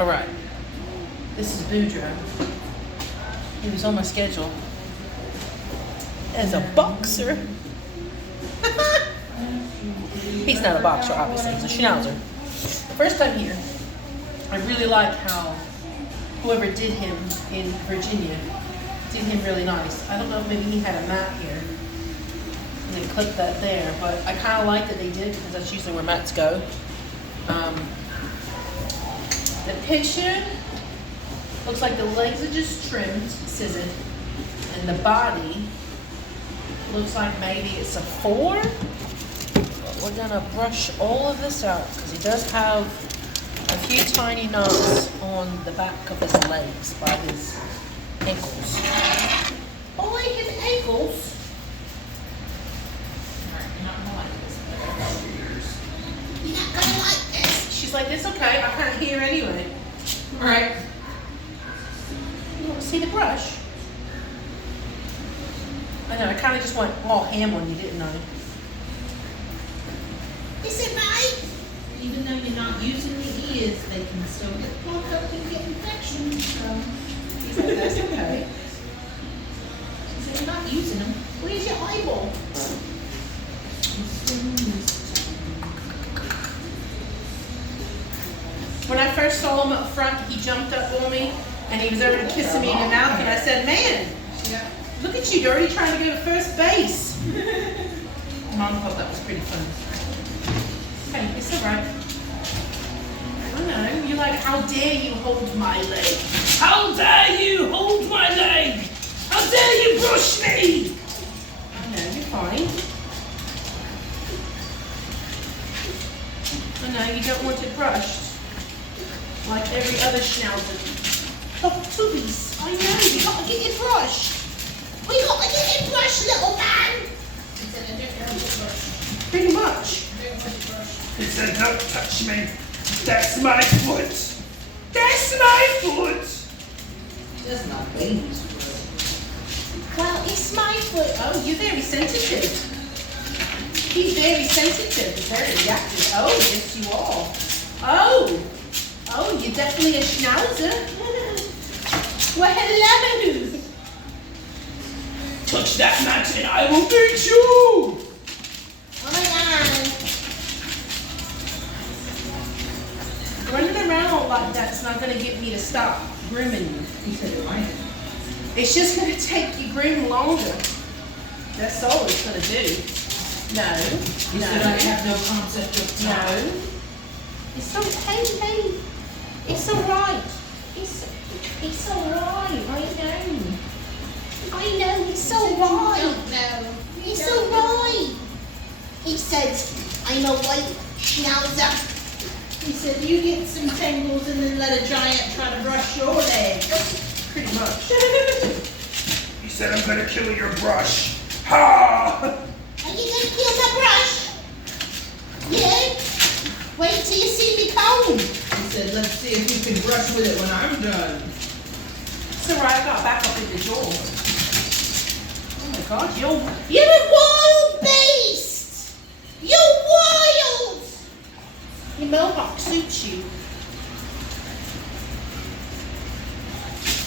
All right. This is Boudreaux. He was on my schedule as a boxer. He's not a boxer, obviously. He's a schnauzer. The first time here, I really like how whoever did him in Virginia did him really nice. I don't know if maybe he had a mat here and they clipped that there, but I kind of like that they did because that's usually where mats go. The picture looks like the legs are just trimmed, scissored, and the body looks like maybe it's a 4. But we're gonna brush all of this out because he does have a few tiny knots on the back of his legs by his ankles. Oh, wait, his ankles. You're not gonna like this. She's like, it's okay, I can't hear anyway. All right. You want to see the brush? I know, I kind of just went all ham on you, didn't I? Is it right? Even though you're not using the ears, they can still get plugged up and get infections. So He's like, that's okay. she said, you're not using them. Where's your eyeball? When I first saw him up front, he jumped up on me and he was already kissing me in the mouth, and I said, man, look at you, you're already trying to go to first base. Mom thought that was pretty funny. Hey, it's all right. I know, you're like, how dare you hold my leg? How dare you hold my leg? How dare you brush me? I know, you're fine. I know, you don't want it brushed. Like every other schnauzer. Oh, Toobies, I know, you gotta get it brushed. We gotta get it brushed, little man. She said, I don't know what brush. Pretty much. I don't want to brush. He said, don't touch me. That's my foot. That's my foot. That's not baby's foot. Well, it's my foot. Oh, you're very sensitive. He's very sensitive, very reactive. Oh, yes, you are. Oh, you're definitely a schnauzer. Well, hello. Touch that mat and I will beat you. Oh my God. Running around like that's not going to get me to stop grooming you. He said it might. It's just going to take you groom longer. That's all it's going to do. No. He said I have no concept of time. No. It's so, hey. It's all right. It's all right. I know, it's all right. No. It's all right. He said, I'm a white schnauzer. He said, you get some tangles and then let a giant try to brush your leg. Pretty much. He said, I'm gonna kill your brush. Ha! Are you gonna kill my brush? Yeah? Wait till you see me comb. He said, let's see if you can brush with it when I'm done. It's alright, I got back up in the jaw. Oh my God, you're a wild beast! You're wild! Your mohawk suits you.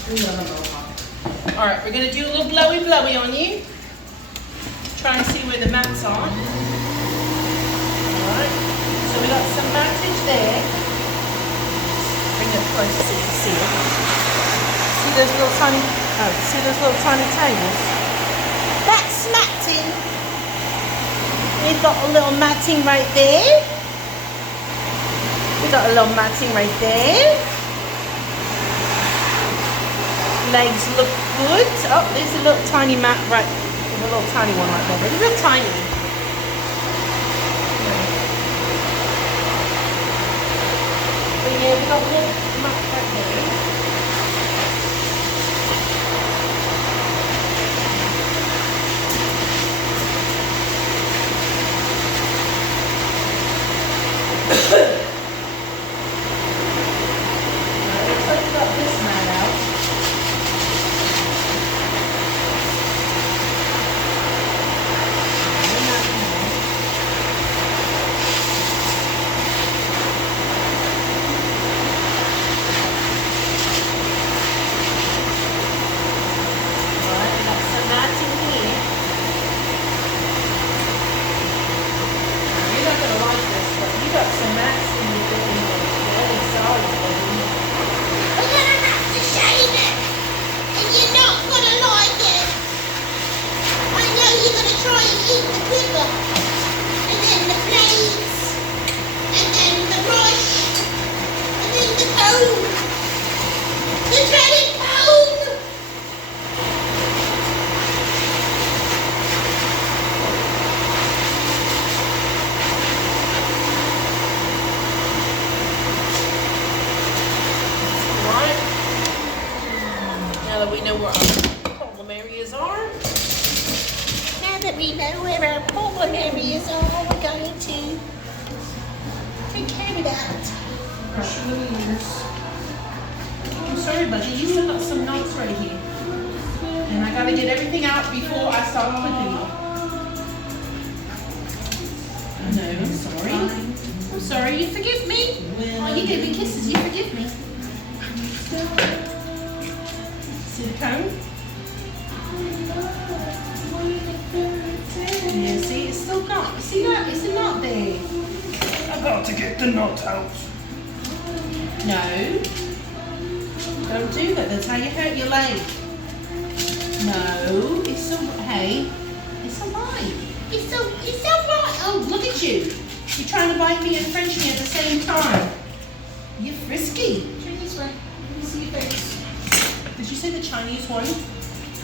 We love a mohawk. Alright, we're gonna do a little blowy on you. Try and see where the mats are. Alright, so we got some mattage there. Bring it close so you can see it. See those little tiny tables? That's matting. We've got a little matting right there. We got a little matting right there. Legs look good. Oh, there's a little tiny mat right. There's a little tiny one right there. But it's real tiny. But yeah, we got a little mat right there. Looks like we got this mat out. dreaded cone! Right. Now that we know where our problem areas are. Now that we know where our problem areas are, we're going to take care of that. Brush the ears. I'm sorry, buddy. You still got some knots right here. And I gotta get everything out before I start clipping you. No, I'm sorry. I'm sorry. You forgive me? Oh, you gave me kisses. You forgive me. See the cone? Yeah, see? It's still not. See that? It's a knot there. I'm about to get the knot out. No. Don't do that. That's how you hurt your leg. No. It's all hey. It's alright. It's alright. Oh, look at you. You're trying to bite me and French me at the same time. You're frisky. Turn this way. Let me see your face. Did you say the Chinese one?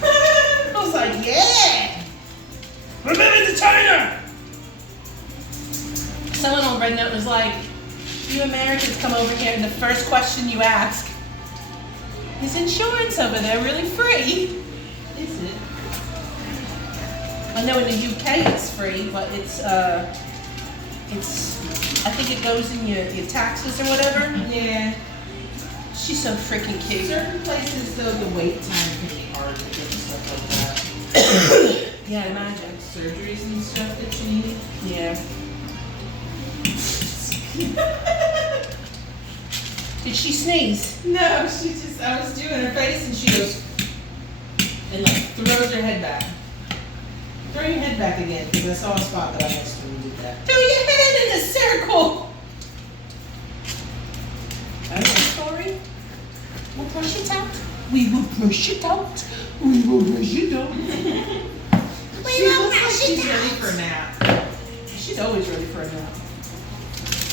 I was like, yeah. Remember the China! Someone on Red Note was like, you Americans come over here and the first question you ask, is insurance over there really free? Is it? I know in the UK it's free, but it's I think it goes in your taxes or whatever. Yeah. She's so freaking cute. Certain places, though, the wait time can be hard to get stuff like that. Yeah, imagine. Surgeries and stuff that you need. Yeah. Did she sneeze? No, she just, I was doing her face and she goes, and like throws her head back. Throw your head back again, because I saw a spot that I missed when you did that. Throw your head in a circle. I'm sorry. We'll brush it out. We will brush it out. We will brush it out. She looks like she's ready for a nap. She's always ready for a nap.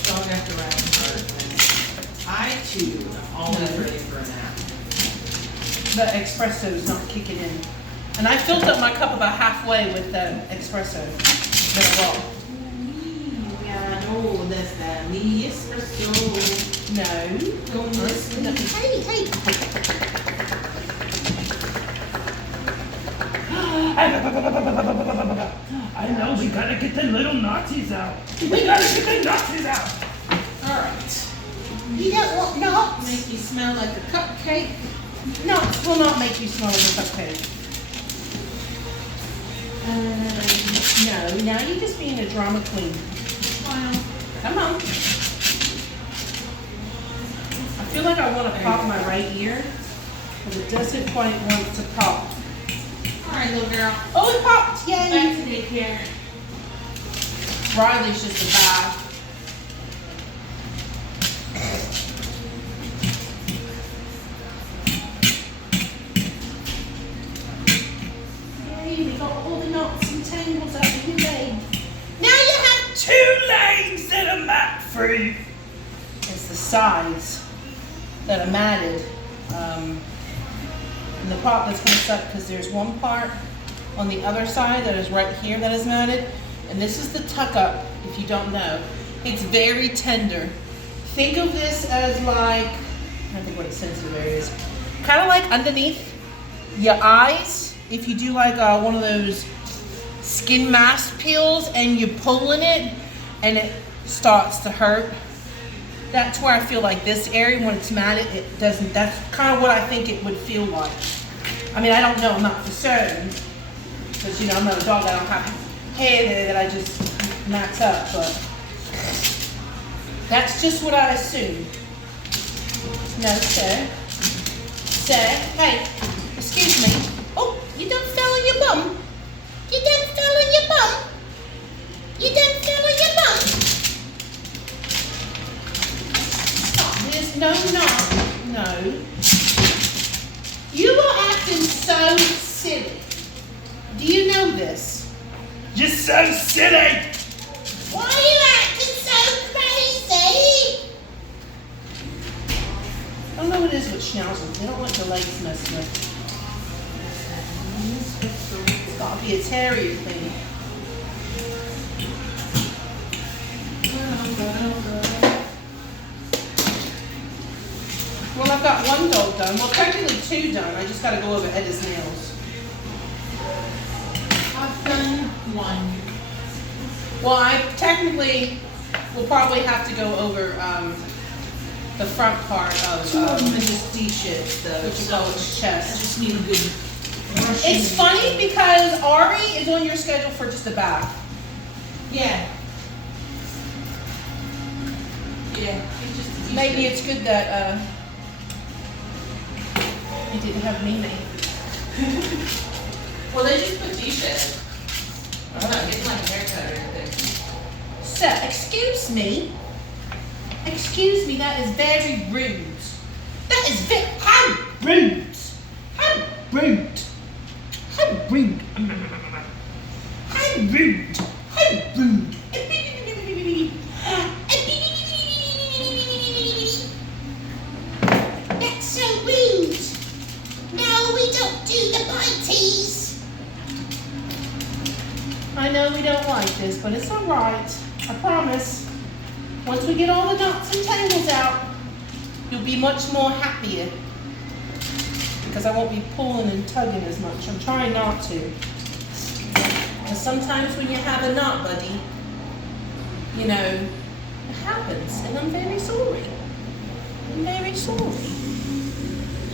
Dog after round hard. I too am always ready for a nap. The espresso is not kicking in. And I filled up my cup about halfway with the espresso. Well, Yeah, no, that's that me espresso. no. Don't listen. Hey. I know, we gotta get the little Nazis out. We gotta get the Nazis out. Alright. You don't want nuts? Make you smell like a cupcake. Nuts will not make you smell like a cupcake. No, now you're just being a drama queen. Wow. Come on. I feel like I want to pop my right ear, but it doesn't quite want to pop. Alright, little girl. Oh, it popped! Yay! Back to daycare. Riley's just a bath. Yay, we got all the knots and tangles out of your leg. Now you have 2 legs that are mat free. It's the sides that are matted. And the part that's going to suck because there's one part on the other side that is right here that is matted. And this is the tuck up, if you don't know. It's very tender. Think of this as like, I don't think what a sensitive area is. Kind of like underneath your eyes. If you do like one of those skin mask peels and you're pulling it and it starts to hurt. That's where I feel like this area, when it's matted, it doesn't, that's kind of what I think it would feel like. I mean, I don't know, I'm not for certain. Because, you know, I'm not a dog, I don't have hair there that I just mats up, but that's just what I assume. No, sir. Sir, hey, excuse me. Oh, you done fell on your bum? You done fell on your bum? You done fell on your bum? There's no, no. You are acting so silly. Do you know this? You're so silly. Why are you acting so crazy? I don't know what it is with schnauzers. They don't want their legs messed with. It's gotta be a terrier thing. Well, I've got one dog done. Well, technically 2 done. I just gotta go over Edda's nails. I've done 1. Well, I technically will probably have to go over the front part of Mrs. D shit though. what you call its chest. I just need a good It's funny because Ari is on your schedule for just a bath. Yeah. Yeah. It's just a Maybe it's good that you didn't have Mimi. Well, they just put t-shirts. I'm not getting like a haircut or anything. So, excuse me, that is very rude. That is very, how rude. How rude. How rude. How rude. How rude. That's so rude. No, we don't do the biteys. I know we don't like this, but it's alright. I promise. Once we get all the knots and tangles out, you'll be much more happier. Because I won't be pulling and tugging as much. I'm trying not to. Because sometimes when you have a knot, buddy, you know, it happens. And I'm very sorry. I'm very sorry.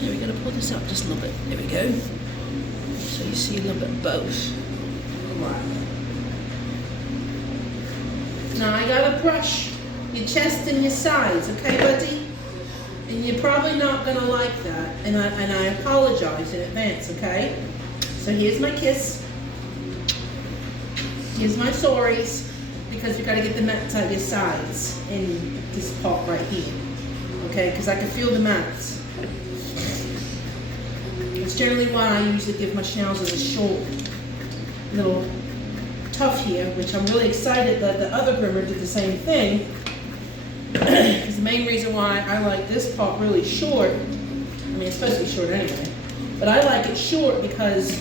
Now we're going to pull this up just a little bit. There we go. So you see a little bit of both. Alright. Now I gotta brush your chest and your sides, okay, buddy? And you're probably not gonna like that, and I apologize in advance, okay? So here's my kiss. Here's my sorries, because you gotta get the mats out your sides in this part right here, okay? Because I can feel the mats. It's generally why I usually give my schnauzers a short little tuft here, which I'm really excited that the other groomer did the same thing. Because the main reason why I like this part really short, I mean it's supposed to be short anyway, but I like it short because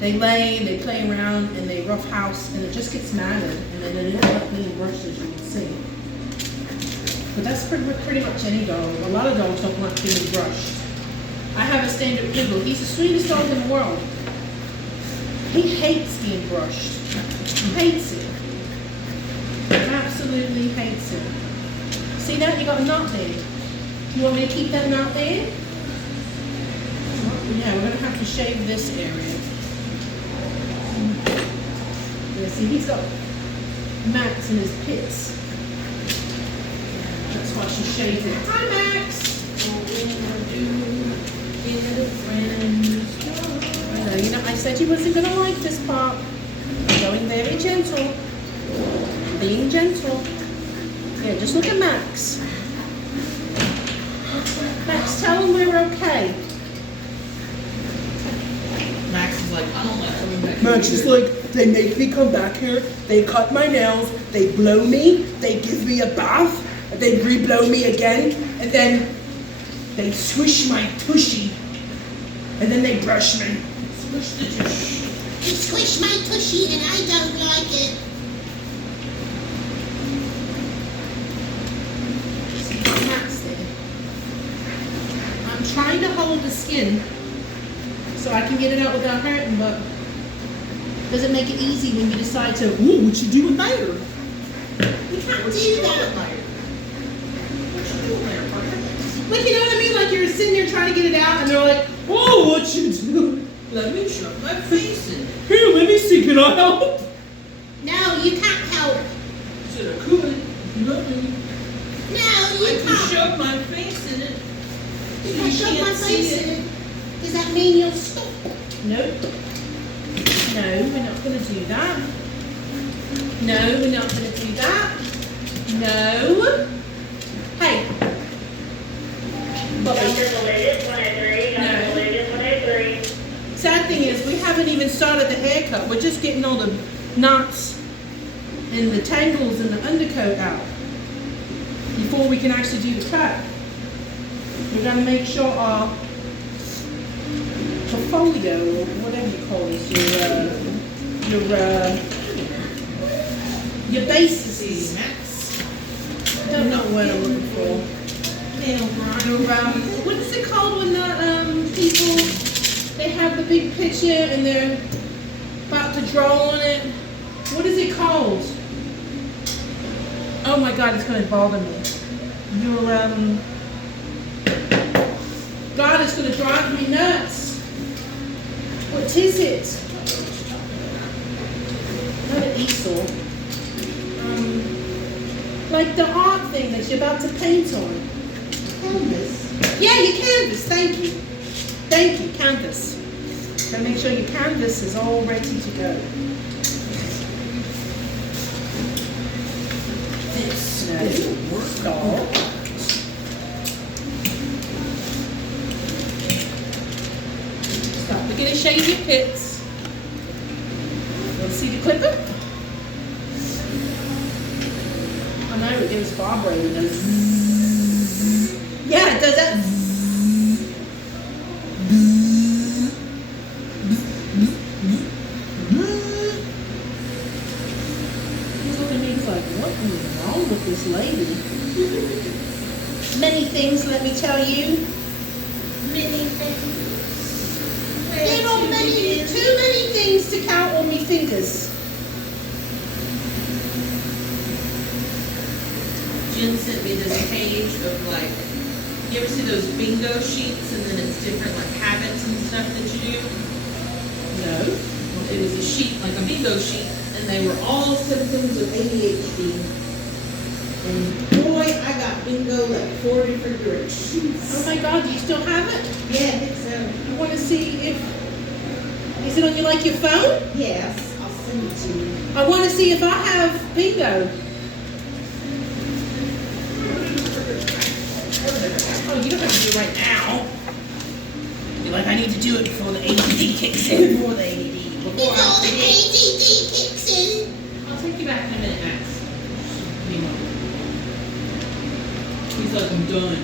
they lay, they play around, and they rough house, and it just gets matted, and then they don't have many brushes, as you can see. But that's pretty much any dog. A lot of dogs don't like being brushed. I have a standard poodle. He's the sweetest dog in the world. He hates being brushed. He hates it. Absolutely hates it. See that? You got a knot there. You want me to keep that knot there? Yeah, we're going to have to shave this area. Yeah, see, he's got mats in his pits. That's why she shaved it. Hi, Max! You know, I said you wasn't gonna like this part. I'm going very gentle. Being gentle. Yeah, just look at Max. Max, tell him we're okay. Max is like, I don't like coming back. Max is like, they make me come back here, they cut my nails, they blow me, they give me a bath, they re-blow me again, and then they swish my tushy, and then they brush me. Squish the tush. You squish my tushy and I don't like it. Max there. I'm trying to hold the skin so I can get it out without hurting, but doesn't make it easy when you decide to, ooh, what you doing there? You can't do that. Like, you know what I mean? Like you're sitting there trying to get it out and they're like, whoa, what you doing? Let me shove my face in it. Here, let me see, can I help? No, you can't help. I said I could. Nothing. No, I you can can't. shove my face in it. If So I you shove can't my see face it. in it, does that mean you'll stop? Nope. No, we're not going to do that. No, we're not going to do that. No. Hey. Bubby. Sad thing is, we haven't even started the haircut. We're just getting all the knots and the tangles and the undercoat out before we can actually do the cut. We're gonna make sure our portfolio, or whatever you call this, your bases. Max. I don't know what I'm looking for. What is it called when the people, they have the big picture and they're about to draw on it? What is it called? Oh my God, it's gonna bother me. God, it's gonna drive me nuts. What is it? Not an easel. Like the art thing that you're about to paint on. Canvas. Yeah, your canvas. Thank you. Thank you, canvas. Gotta make sure your canvas is all ready to go. This is a work doll. Stop. We're gonna shave your pits. Want to see the clipper? I know it goes vibrating. It goes. Yeah, it does that. He's looking at me like, what is wrong with this lady? Many things, let me tell you. Many things. There are too many things to count on me fingers. Jen sent me this page of like, you ever see those bingo sheets and then it's different like habits and stuff that you do? No. Well, it was a sheet, like a bingo sheet, and they were all symptoms of ADHD. And boy, I got bingo like 4 different directions. Oh my God, do you still have it? Yeah, I think so. You want to see if, is it on your phone? Yes, I'll send it to you. I want to see if I have bingo. Oh, you don't have to do it right now. You're like, I need to do it before the ADD kicks in. Before the ADD. Before the ADD kicks in. I'll take you back in a minute, Max. Hang on. He's like, I'm done.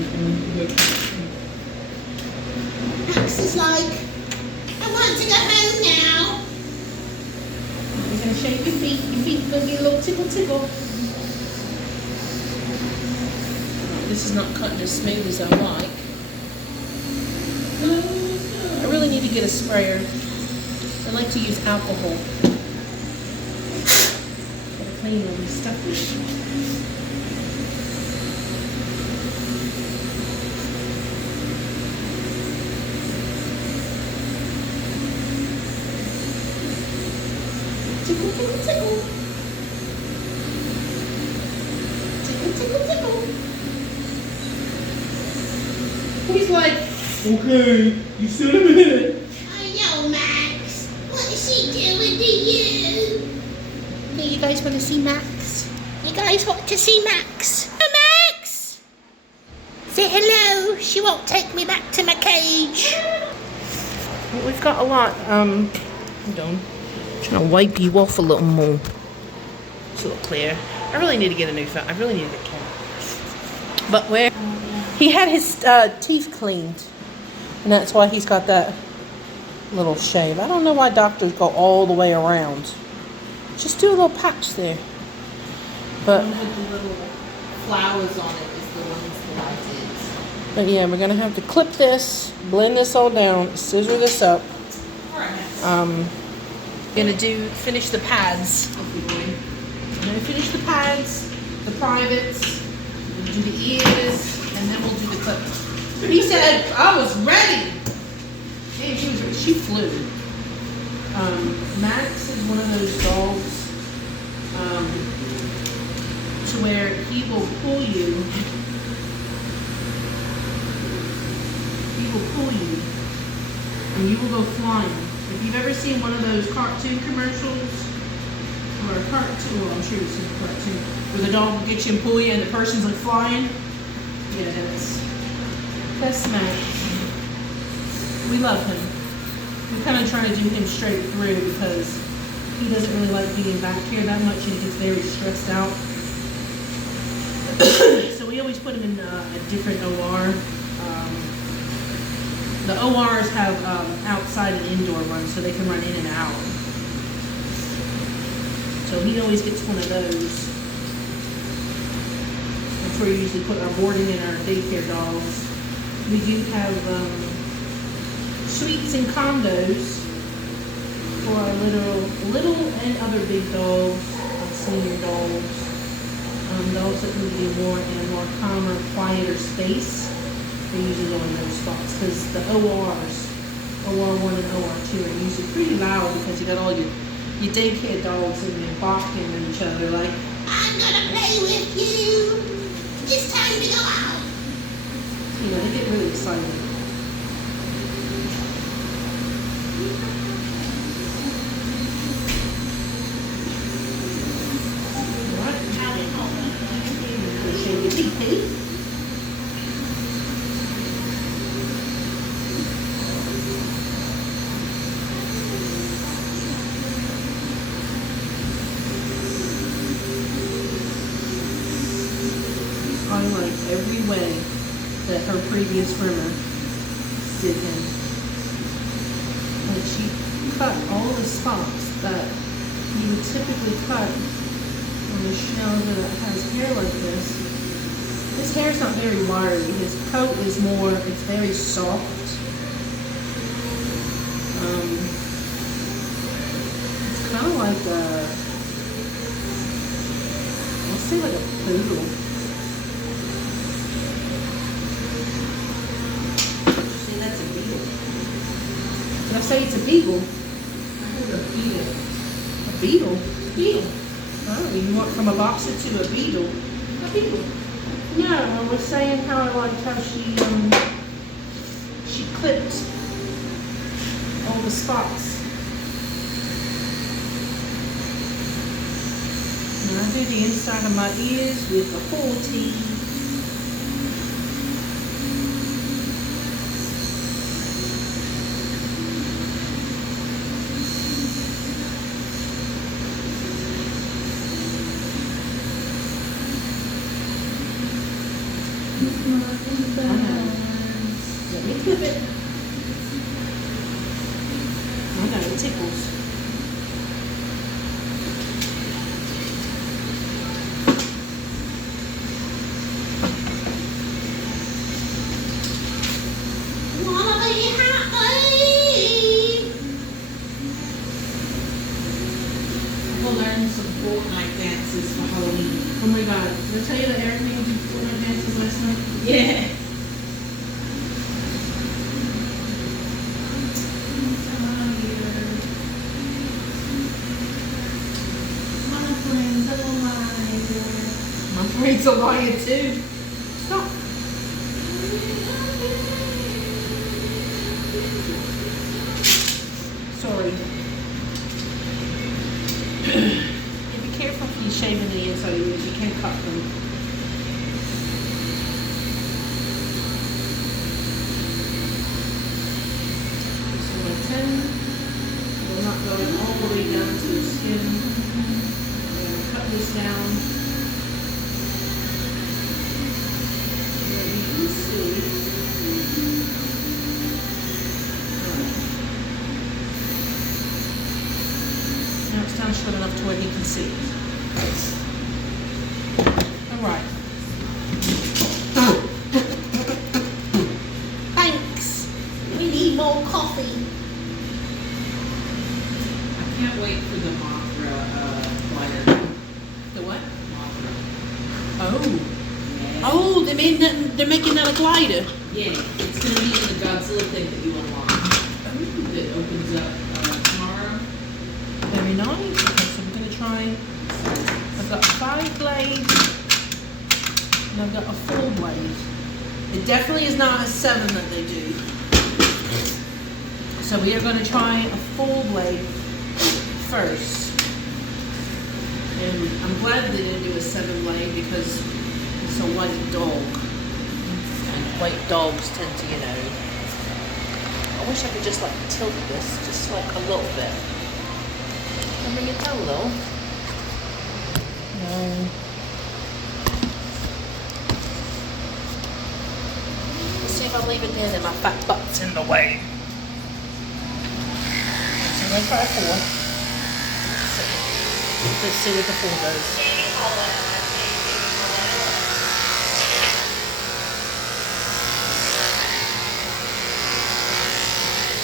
Max is like, I want to go home now. You're going to shake your feet. Your feet are going to be a little tickle tickle. This is not cutting as smooth as I like. I really need to get a sprayer. I like to use alcohol. Gotta clean all these stuff. Tickle, tickle, tickle. Tickle, tickle, tickle. He's like, okay, you said a minute. I know, Max. What is she doing to you? Hey, you guys want to see Max? You guys want to see Max? Oh, Max! Say hello. She won't take me back to my cage. Well, we've got a lot. Hold on. I'm trying to wipe you off a little more. It's a little clear. I really need to get a new phone. I really need to get a camera. But where? He had his teeth cleaned. And that's why he's got that little shave. I don't know why doctors go all the way around. Just do a little patch there. But The one with the little flowers on it is the ones that I did. But yeah, we're gonna have to clip this, blend this all down, scissor this up. Alright. Gonna finish the pads. I'm gonna finish the pads, the privates, we'll do the ears, and then we'll do the clip. He said, I was ready. Hey, she was ready. She flew. Max is one of those dogs to where he will pull you. He will pull you, and you will go flying. If you've ever seen one of those cartoon commercials, or a cartoon, well, I'm sure you've seen a cartoon, where the dog will get you and pull you, and the person's like flying. Yeah, that's Smock. We love him. We're kind of trying to do him straight through because he doesn't really like being back here that much and he gets very stressed out. So we always put him in a different OR. The ORs have outside and indoor ones, so they can run in and out. So he always gets one of those. That's where we usually put our boarding and our daycare dogs. We do have suites and condos for our little and other big dogs, senior dogs, dogs that need to be more in a more calmer, quieter space. They usually go in those spots because the ORs, OR1 and OR2 are usually pretty loud because you got all your daycare dogs and they're barking at each other like, I'm gonna play with you. It's time to go out. you know, they get really excited. I like every way that her previous groomer did him. Like she cut all the spots that you would typically cut on the Schnauzer that has hair like this. His hair's not very wiry. His coat is more, it's very soft. It's kind of like let's say like a poodle. See, that's a beagle. Did I say it's a beagle? I heard a beetle. A beetle? Beetle. Oh, you went from a boxer to a beetle. A beetle. No, I was saying how I liked how she clipped all the spots. And I do the inside of my ears with the 40. Let me clip it. I know it tickles. Wanna be happy? We'll learn some Fortnite dances for Halloween. Oh my god. Did I tell you that Eric made me do Fortnite dances last night? Yeah. My brain's a liar too. Stop. Sorry. Yeah, be careful if you're shaving the inside of your ears. You can't cut them. So my 10. We're not going all the way down to the skin. I'm going to cut this down. You can see. Now it's down short enough to where he can see it. Alright. Thanks. We need more coffee. I can't wait for the Mothra glider. The what? Mothra. Oh. Yeah. Oh, they're making that a glider. Yeah, it's gonna be in the Godzilla thing that you unlock. That opens up tomorrow. Very nice. Okay, so we're going to try. I've got 5 blades. And I've got a 4 blade. It definitely is not a 7 that they do. So we are going to try a 4 blade first. And I'm glad they didn't do a 7 blade because it's a white dog. And white dogs tend to, you know. I wish I could just like tilt this just like a little bit. And bring it down a little. No. Let's see if if I leave it there, then my fat butt's in the way. So I'm gonna try 4. Let's see what the 4 does.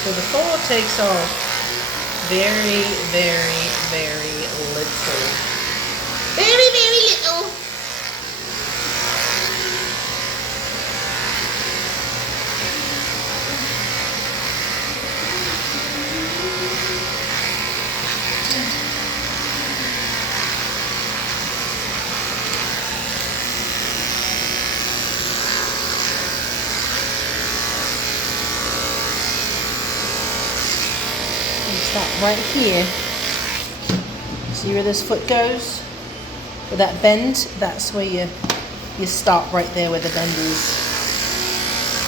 So the 4 takes off very, very, very little. Very, very little. Stop right here. See where this foot goes? With that bend, that's where you stop right there where the bend is.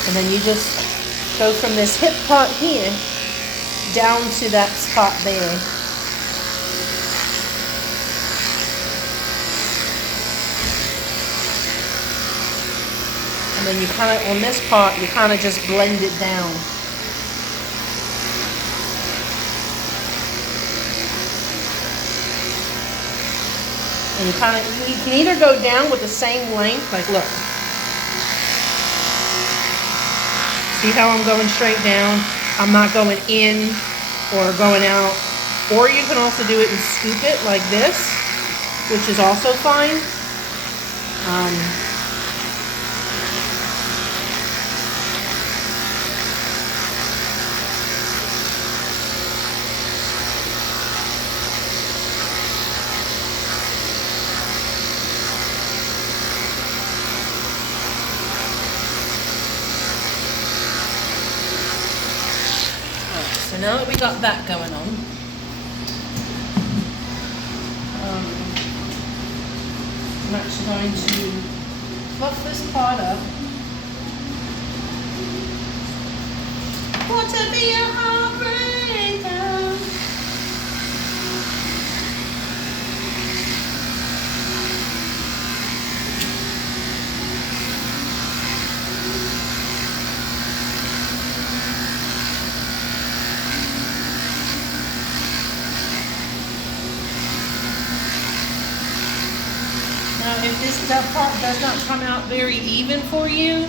And then you just go from this hip part here down to that spot there. And then you kind of, on this part, you kind of just blend it down. And you can either go down with the same length, like look. See how I'm going straight down? I'm not going in or going out. Or you can also do it and scoop it like this, which is also fine. So now that we got that going on, I'm actually going to fluff this part up. Want to be a heartbreaker. Now, if that part does not come out very even for you,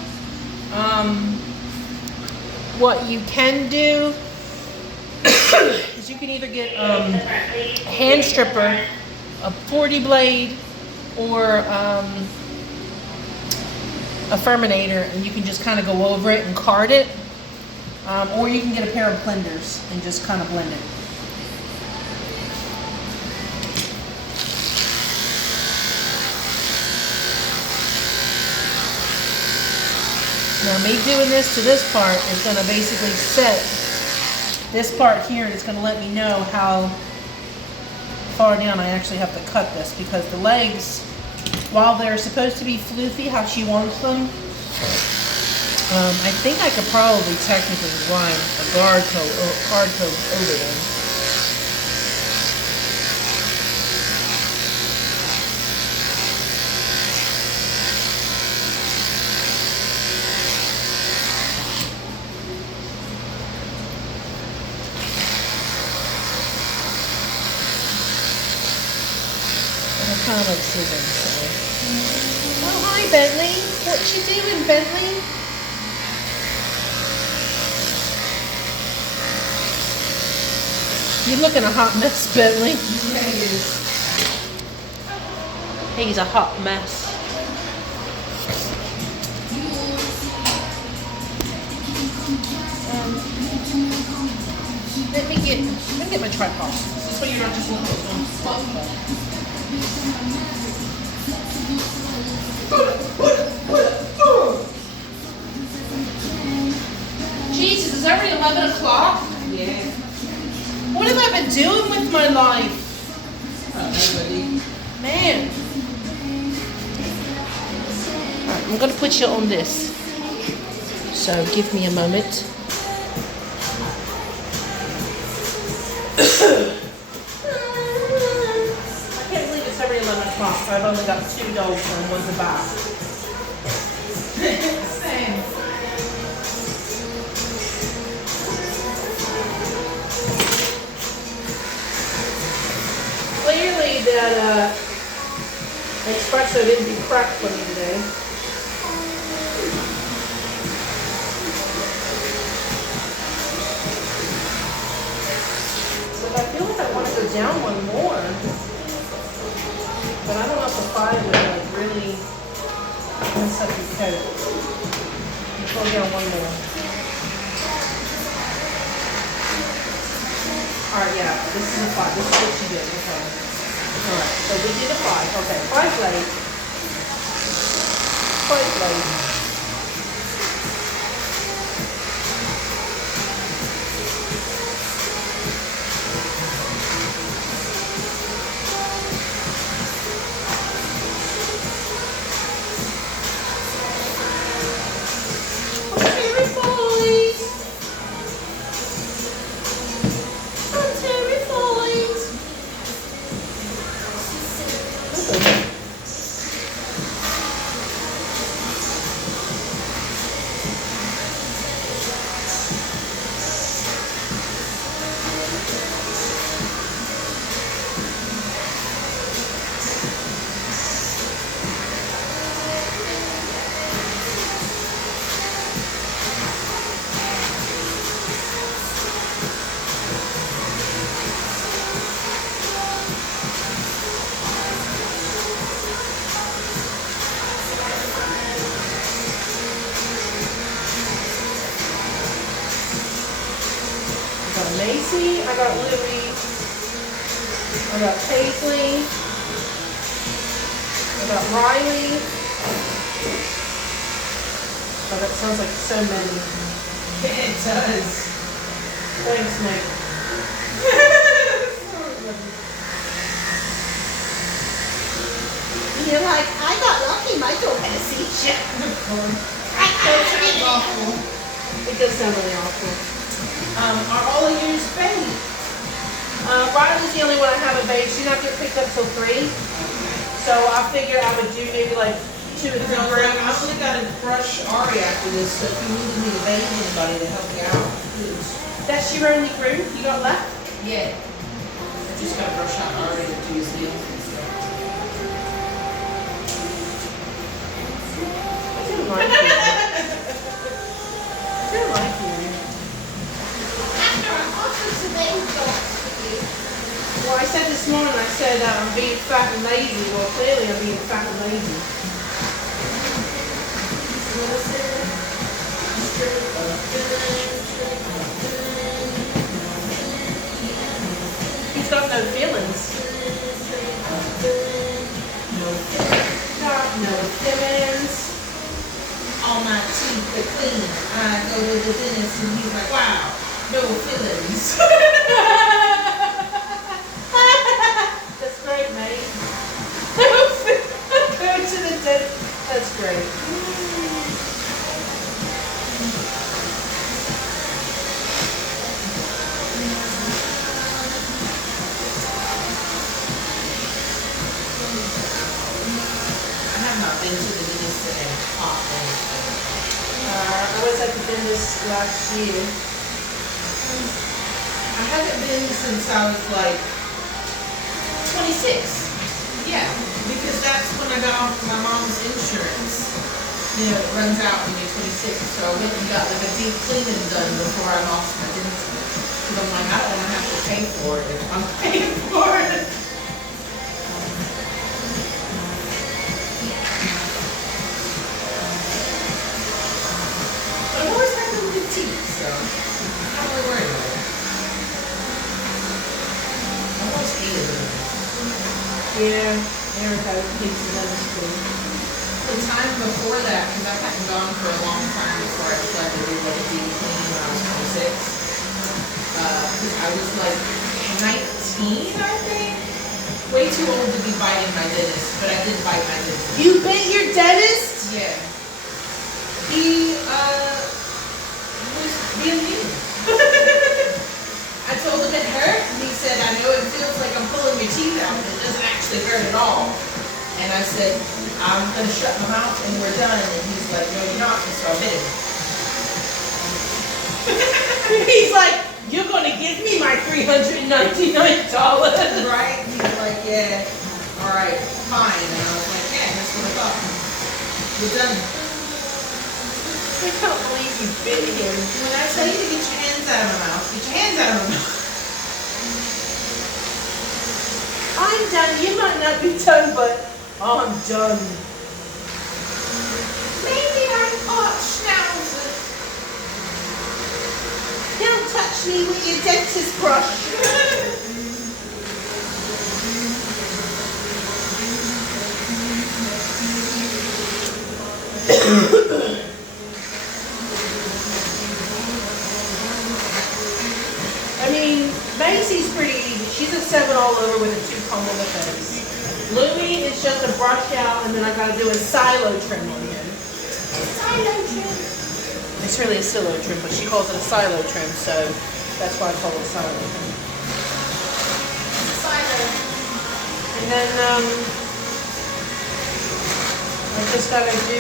what you can do is you can either get a hand stripper, a 40 blade, or a Furminator, and you can just kind of go over it and card it, or you can get a pair of blenders and just kind of blend it. Now me doing this to this part is going to basically set this part here, and it's going to let me know how far down I actually have to cut this, because the legs, while they're supposed to be floofy how she wants them, I think I could probably technically line a hard coat over them. Kind of like scissors, so. Oh, hi, Bentley. What you doing, Bentley? You're looking a hot mess, Bentley. Yeah, he is. He's a hot mess. Let me get my tripod. This way you're not just looking at one spot. Jesus, it's already 11 o'clock? Yeah. What have I been doing with my life? Man. Alright, I'm gonna put you on this. So give me a moment. I can't believe it's already 11 o'clock. I've only got 2 dogs and one's a bath. Same. that espresso didn't do crack for me today. So I feel like I want to go down one more, but I don't know if the fire would like really mess up your coat. Go down one more. Alright, yeah, this is a 5. This is what you did. Okay. Alright, so we did a 5. Okay, 5 blades. 5 blades. Macy, I got Louie, I got Paisley, I got Riley. Oh, that sounds like so many. It does. Thanks, Mike. You're like, I got lucky, my dog had a seizure. That's awful. It does sound really awful. Are all of yours bathed? Riley's the only one I haven't bathed. She's not getting picked up till 3. So I figured I would do maybe like 2 or 3 I grams. only got to brush Ari after this, so if you needed me to bathe anybody to help you out, please. That's your only Groom you got left? Yeah. I just got to brush out Ari to do his nails and stuff. I didn't like you. I didn't like you. Well, I said this morning, I said I'm being fat and lazy. Well, clearly I'm being fat and lazy. He's got no feelings. Got no feelings. All my teeth are clean. I go to the dentist and he's like, wow, no feelings. That's great, mate. Go to the dentist. That's great. I have not been to the dentist in a hot minute. I was at the dentist last year. I haven't been since I was like 26. Yeah, because that's when I got off my mom's insurance. You know, it runs out when you're 26. So I went and got like a deep cleaning done before I lost my dentist. Because I'm like, I don't want to have to pay for it if I'm paying for it. But I've always had really good teeth, so I'm not really worried about it. I almost hated it. Yeah, Erica thinks of dentistry. The time before that, because I hadn't gone for a long time before I decided to do like a deep clean when I was 26. Because I was like 19, I think. Way too old to be biting my dentist, but I did bite my dentist. You bit your dentist? Yeah. He was being mean. I told him it hurt, and he said, I know it feels like I'm pulling your teeth out, but it doesn't actually hurt at all. And I said, I'm going to shut my mouth and we're done. And he's like, no, you're not. And so I bit him. He's like, you're going to give me my $399. Right? He's like, yeah. alright, fine. And I was like, yeah, that's what I thought. We're done. I can't believe you bit him. When I tell you to get your hands out of my mouth, get your hands out of my mouth. I'm done. You might not be done, but I'm done. Maybe I'm hot schnauzer. Don't touch me with your dentist brush. I mean, Macy's pretty easy. She's a 7 all over with a 2 comb on the face. Louie is just a brush out, and then I gotta do a silo trim on him. Silo trim. It's really a silo trim, but she calls it a silo trim, so that's why I call it a silo trim. Silo. And then I just gotta do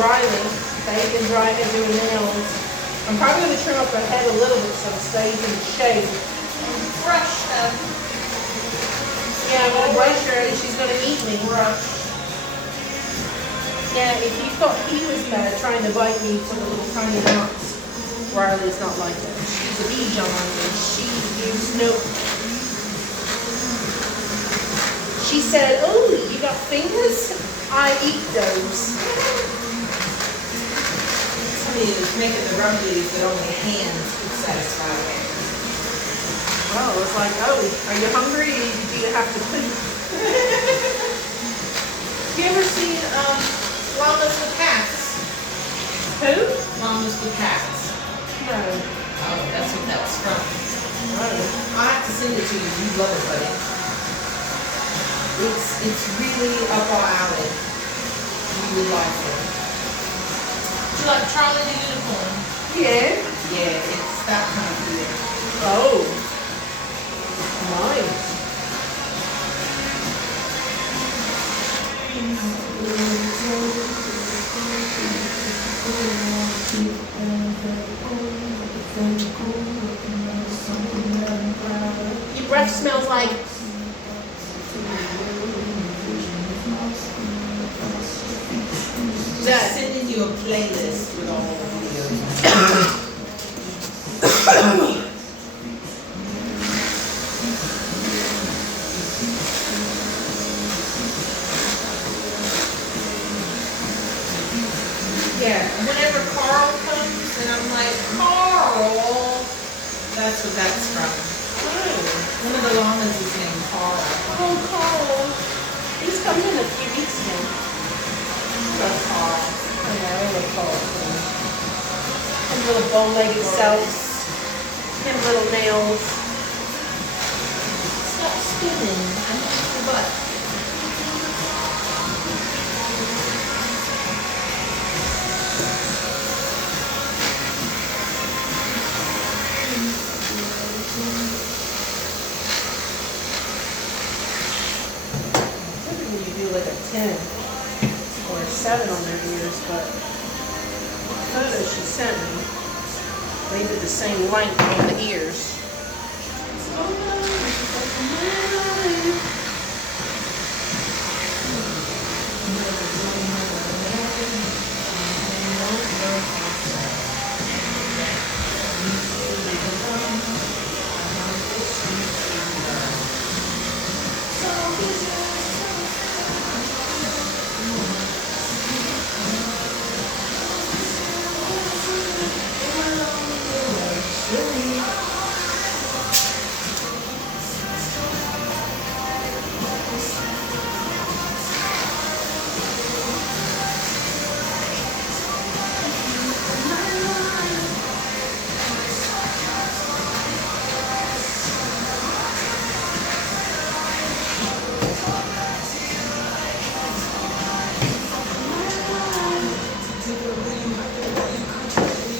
Riley, bathe and dry hair, doing nails. I'm probably gonna trim up her head a little bit so it stays in shape. Brush them. Yeah, I'm gonna brush her and she's gonna eat me. Yeah, if you thought he was bad trying to bite me for the little tiny knots, Riley's not like that. She's a Bichon and she gives no. She said, "Oh, you got fingers? I eat those." Somebody is making the remedies that only hands could satisfy me. Well, it's like, oh, are you hungry? Do you have to poop? You ever seen llamas with cats? Who? Llamas with cats. No. Oh, that's what that's from. Oh. I'll have to send it to you. You love it, buddy. It's really up our alley. You would like it. Do you like Charlie the Unicorn? Yeah. Yeah, it's that kind of feeling. Oh. Nice. Your breath smells like. Just sending you a playlist with all the videos. Yeah, whenever Carl comes and I'm like, Carl, that's what that's from. One of the llamas is named Carl. Oh, Carl. He's coming in a few weeks now. Love Carl. I know, I love Carl. Him little bow-legged selves. Him little nails. Stop spinning. I need your butt. Typically you do like a 10 or a 7 on their ears, but the photo she sent me, they did the same length on the ears.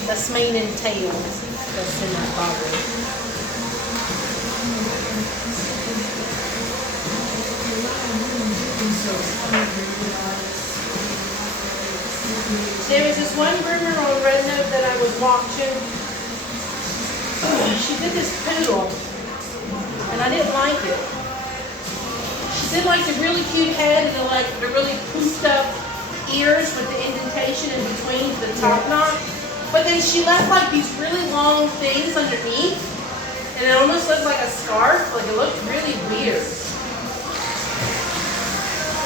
That's mane and tail. That's in that bottle. There was this one groomer on Red Note that I was watching. She did this poodle, and I didn't like it. She did like the really cute head and the really poofed up ears with the indentation in between the top knot. But then she left like these really long things underneath. And it almost looked like a scarf. Like it looked really weird.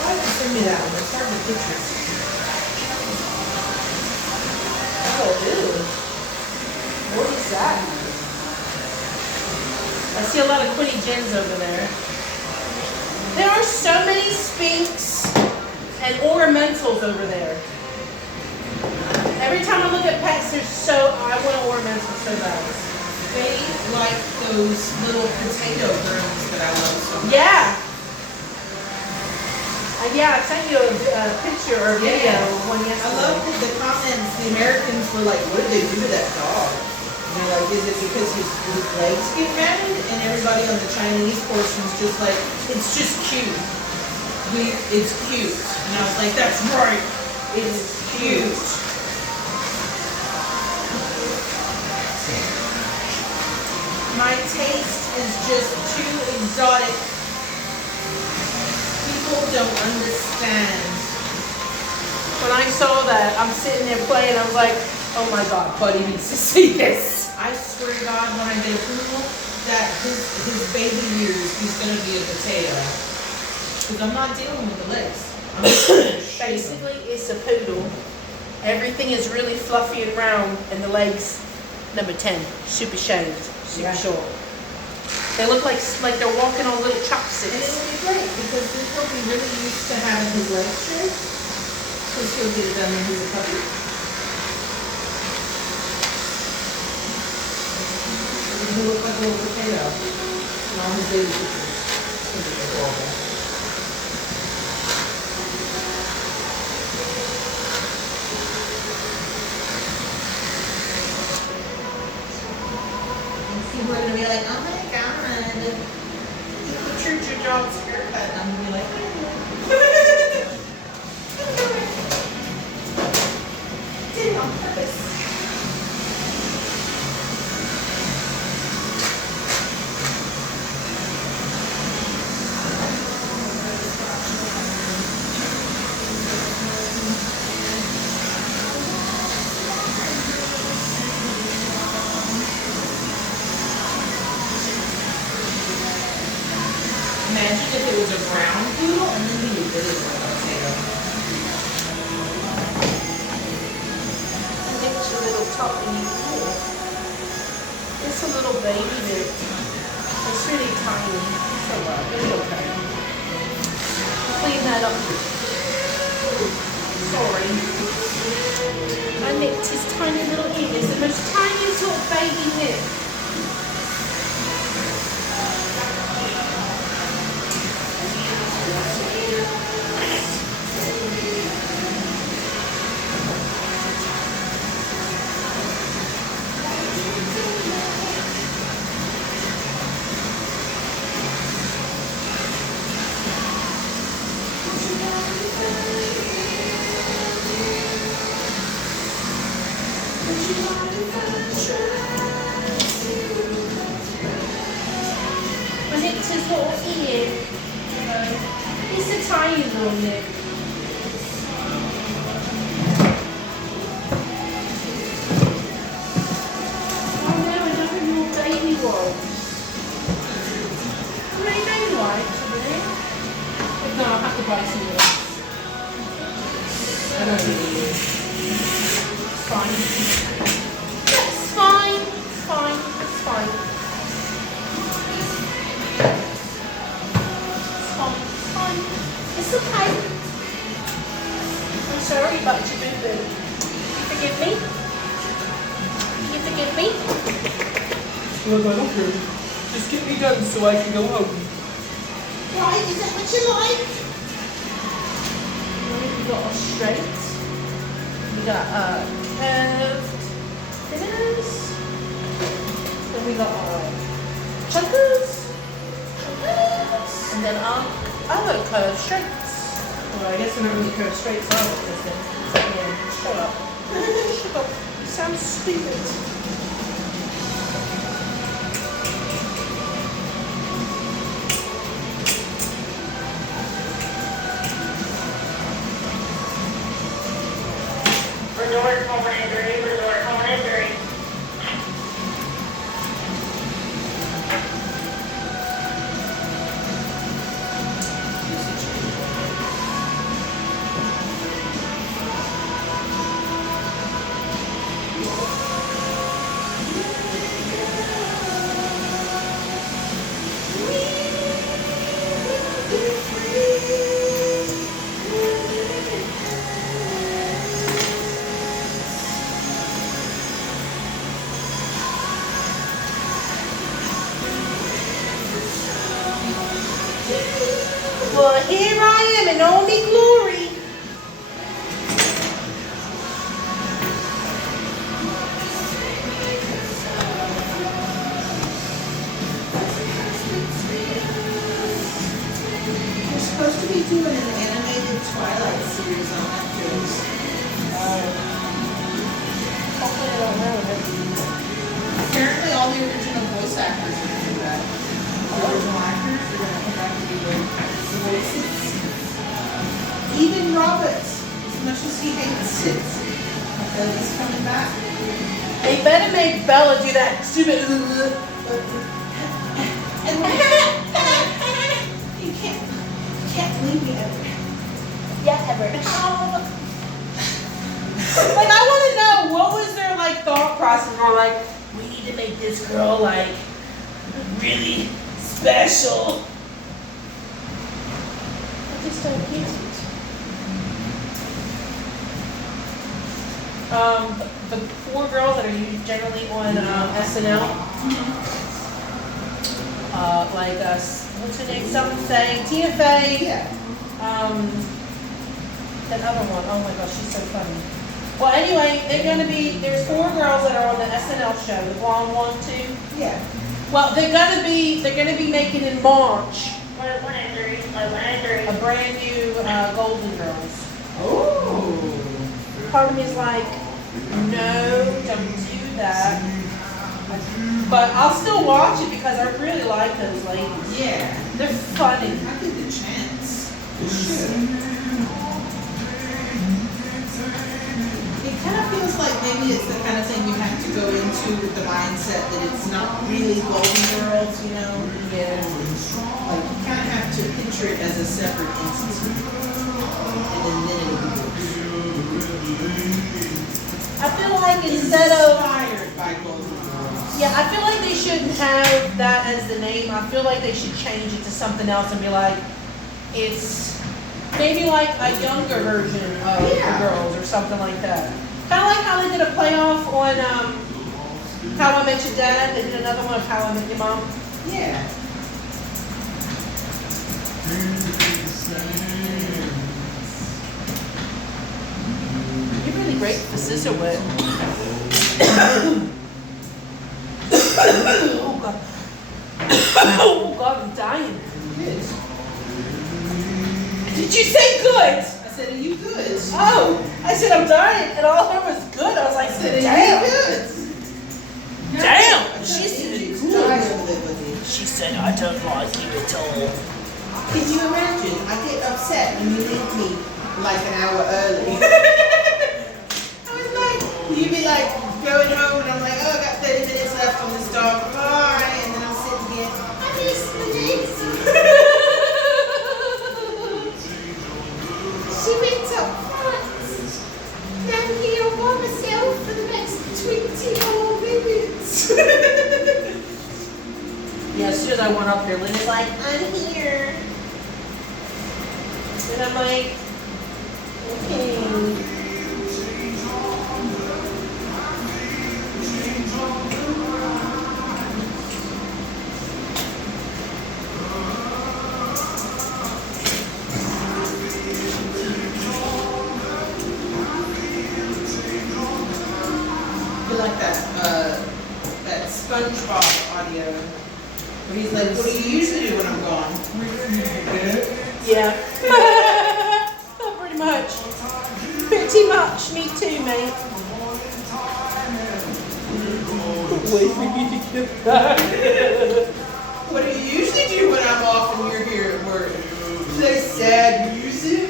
Why did you send me that one? It's hard to picture. Oh, ew. What is that? I see a lot of Quinny Jins over there. There are so many Sphinx and ornamentals over there. Every time I look at pets, I want an ornamental so bad. They like those little potato grooms that I love so much. Yeah. Yeah, I sent you a picture or video of one I yesterday. love the comments. The Americans were like, what did they do to that dog? And they're like, is it because his legs get matted? And everybody on the Chinese portion's just like, it's just cute. It's cute. And I was like, that's right. It's cute. My taste is just too exotic. People don't understand. When I saw that, I'm sitting there playing, I was like, oh my God, Buddy needs to see this. I swear to God, when I get approval, that his baby years, he's gonna be a potato. Because I'm not dealing with the legs. I'm Basically, it's a poodle. Everything is really fluffy and round, and the legs, number 10, super shaved, super short. They look like they're walking on little And chopsticks. it'll be great because then he'll be really used to having his legs shaved. Because he'll get it done when he's a puppy. He'll look like a little potato. And all his baby pictures. It's gonna be adorable. People are gonna be like, oh my God, you butchered your dog's haircut. And I'm gonna be like, did it on purpose. Imagine if it was a brown poodle and then he was really like a potato. I think it's a little toppy. It's a little baby that it's really tiny. So it'll be okay. Clean that up. Sorry. I nicked his tiny little ear. It's the most tiniest little baby nip. I nicked his little ear. It's a tiny little nip. Oh no, another little baby one. Really baby wipes, isn't it? If not, I'll have to buy some more. I don't need it. It's fine. It's fine. It's fine. It's fine. It's fine. It's fine. It's okay. I'm sorry about your boo-boo. Forgive me? You forgive me? Look, I don't care. Just get me done so I can go home. Right, is that what you like? We got a straight. We got a curved thinners. Then we got our chunkers. And then our other curved straights. Well, I guess they're not really curved straights, are they? Because then, yeah, shut up. Shut up. You sound stupid. here I am in all me glory. We're supposed to be doing an animated Twilight series on Netflix. Hopefully I don't know it. Apparently all the original voice actors are going to do that. The original actors are going to come back and do the voices. Even Roberts, as much as he hates it, he's coming back. They better make Bella do that stupid. And you can't leave me ever. Yeah, ever. Like, I want to know, what was their, like, thought process? Or, like, we need to make this girl, like, really special. I just don't get it. The four girls that are generally on SNL, like, what's her name? Something Faye, Tina Fey. Yeah. That other one, oh my gosh, she's so funny. Well, anyway, there's four girls that are on the SNL show, the blonde one too. Yeah. Well, they're gonna be making in March What a brand new Golden Girls. Oh. Part of me is like, no, don't do that. But I'll still watch it because I really like those ladies. Yeah. They're funny. I give it a chance. You should. It kind of feels like maybe it's the kind of thing you have to go into with the mindset that it's not really Golden Girls, you know? Yeah. Like, you kind of have to picture it as a separate entity. And then it'll be good. I feel like instead of Inspired by Golden Girls. yeah, I feel like they shouldn't have that as the name. I feel like they should change it to something else and be like, it's maybe like a younger version of the girls or something like that. Kind of like how they did a playoff on How I Met Your Dad. They did another one of How I Met Your Mom. Yeah. You're really great with the scissor whip. Oh God. Oh God, I'm dying. Good. Did you say good? I said, are you good? Oh, I said I'm dying, and all I heard was good. I was like, I said, are you damn. good? Damn. She said good. She said, I don't like you at all. Can you imagine? I get upset when you leave me like an hour early. I was like, you'd be like going home and I'm like, oh, I got 30 minutes left on this dog. Bye. And then I'm sitting here, I miss the daisy. She went up front. Down here by myself for the next 20 more minutes. Yeah, as soon as I went up there, Lynn's like, I'm here. And I'm like, okay. I feel like that SpongeBob audio where he's like, what do you usually do when I'm gone? Yeah. Pretty much. Pretty much. Me too, mate. Wait for you to get back. What do you usually do when I'm off and you're here at work? Play sad music?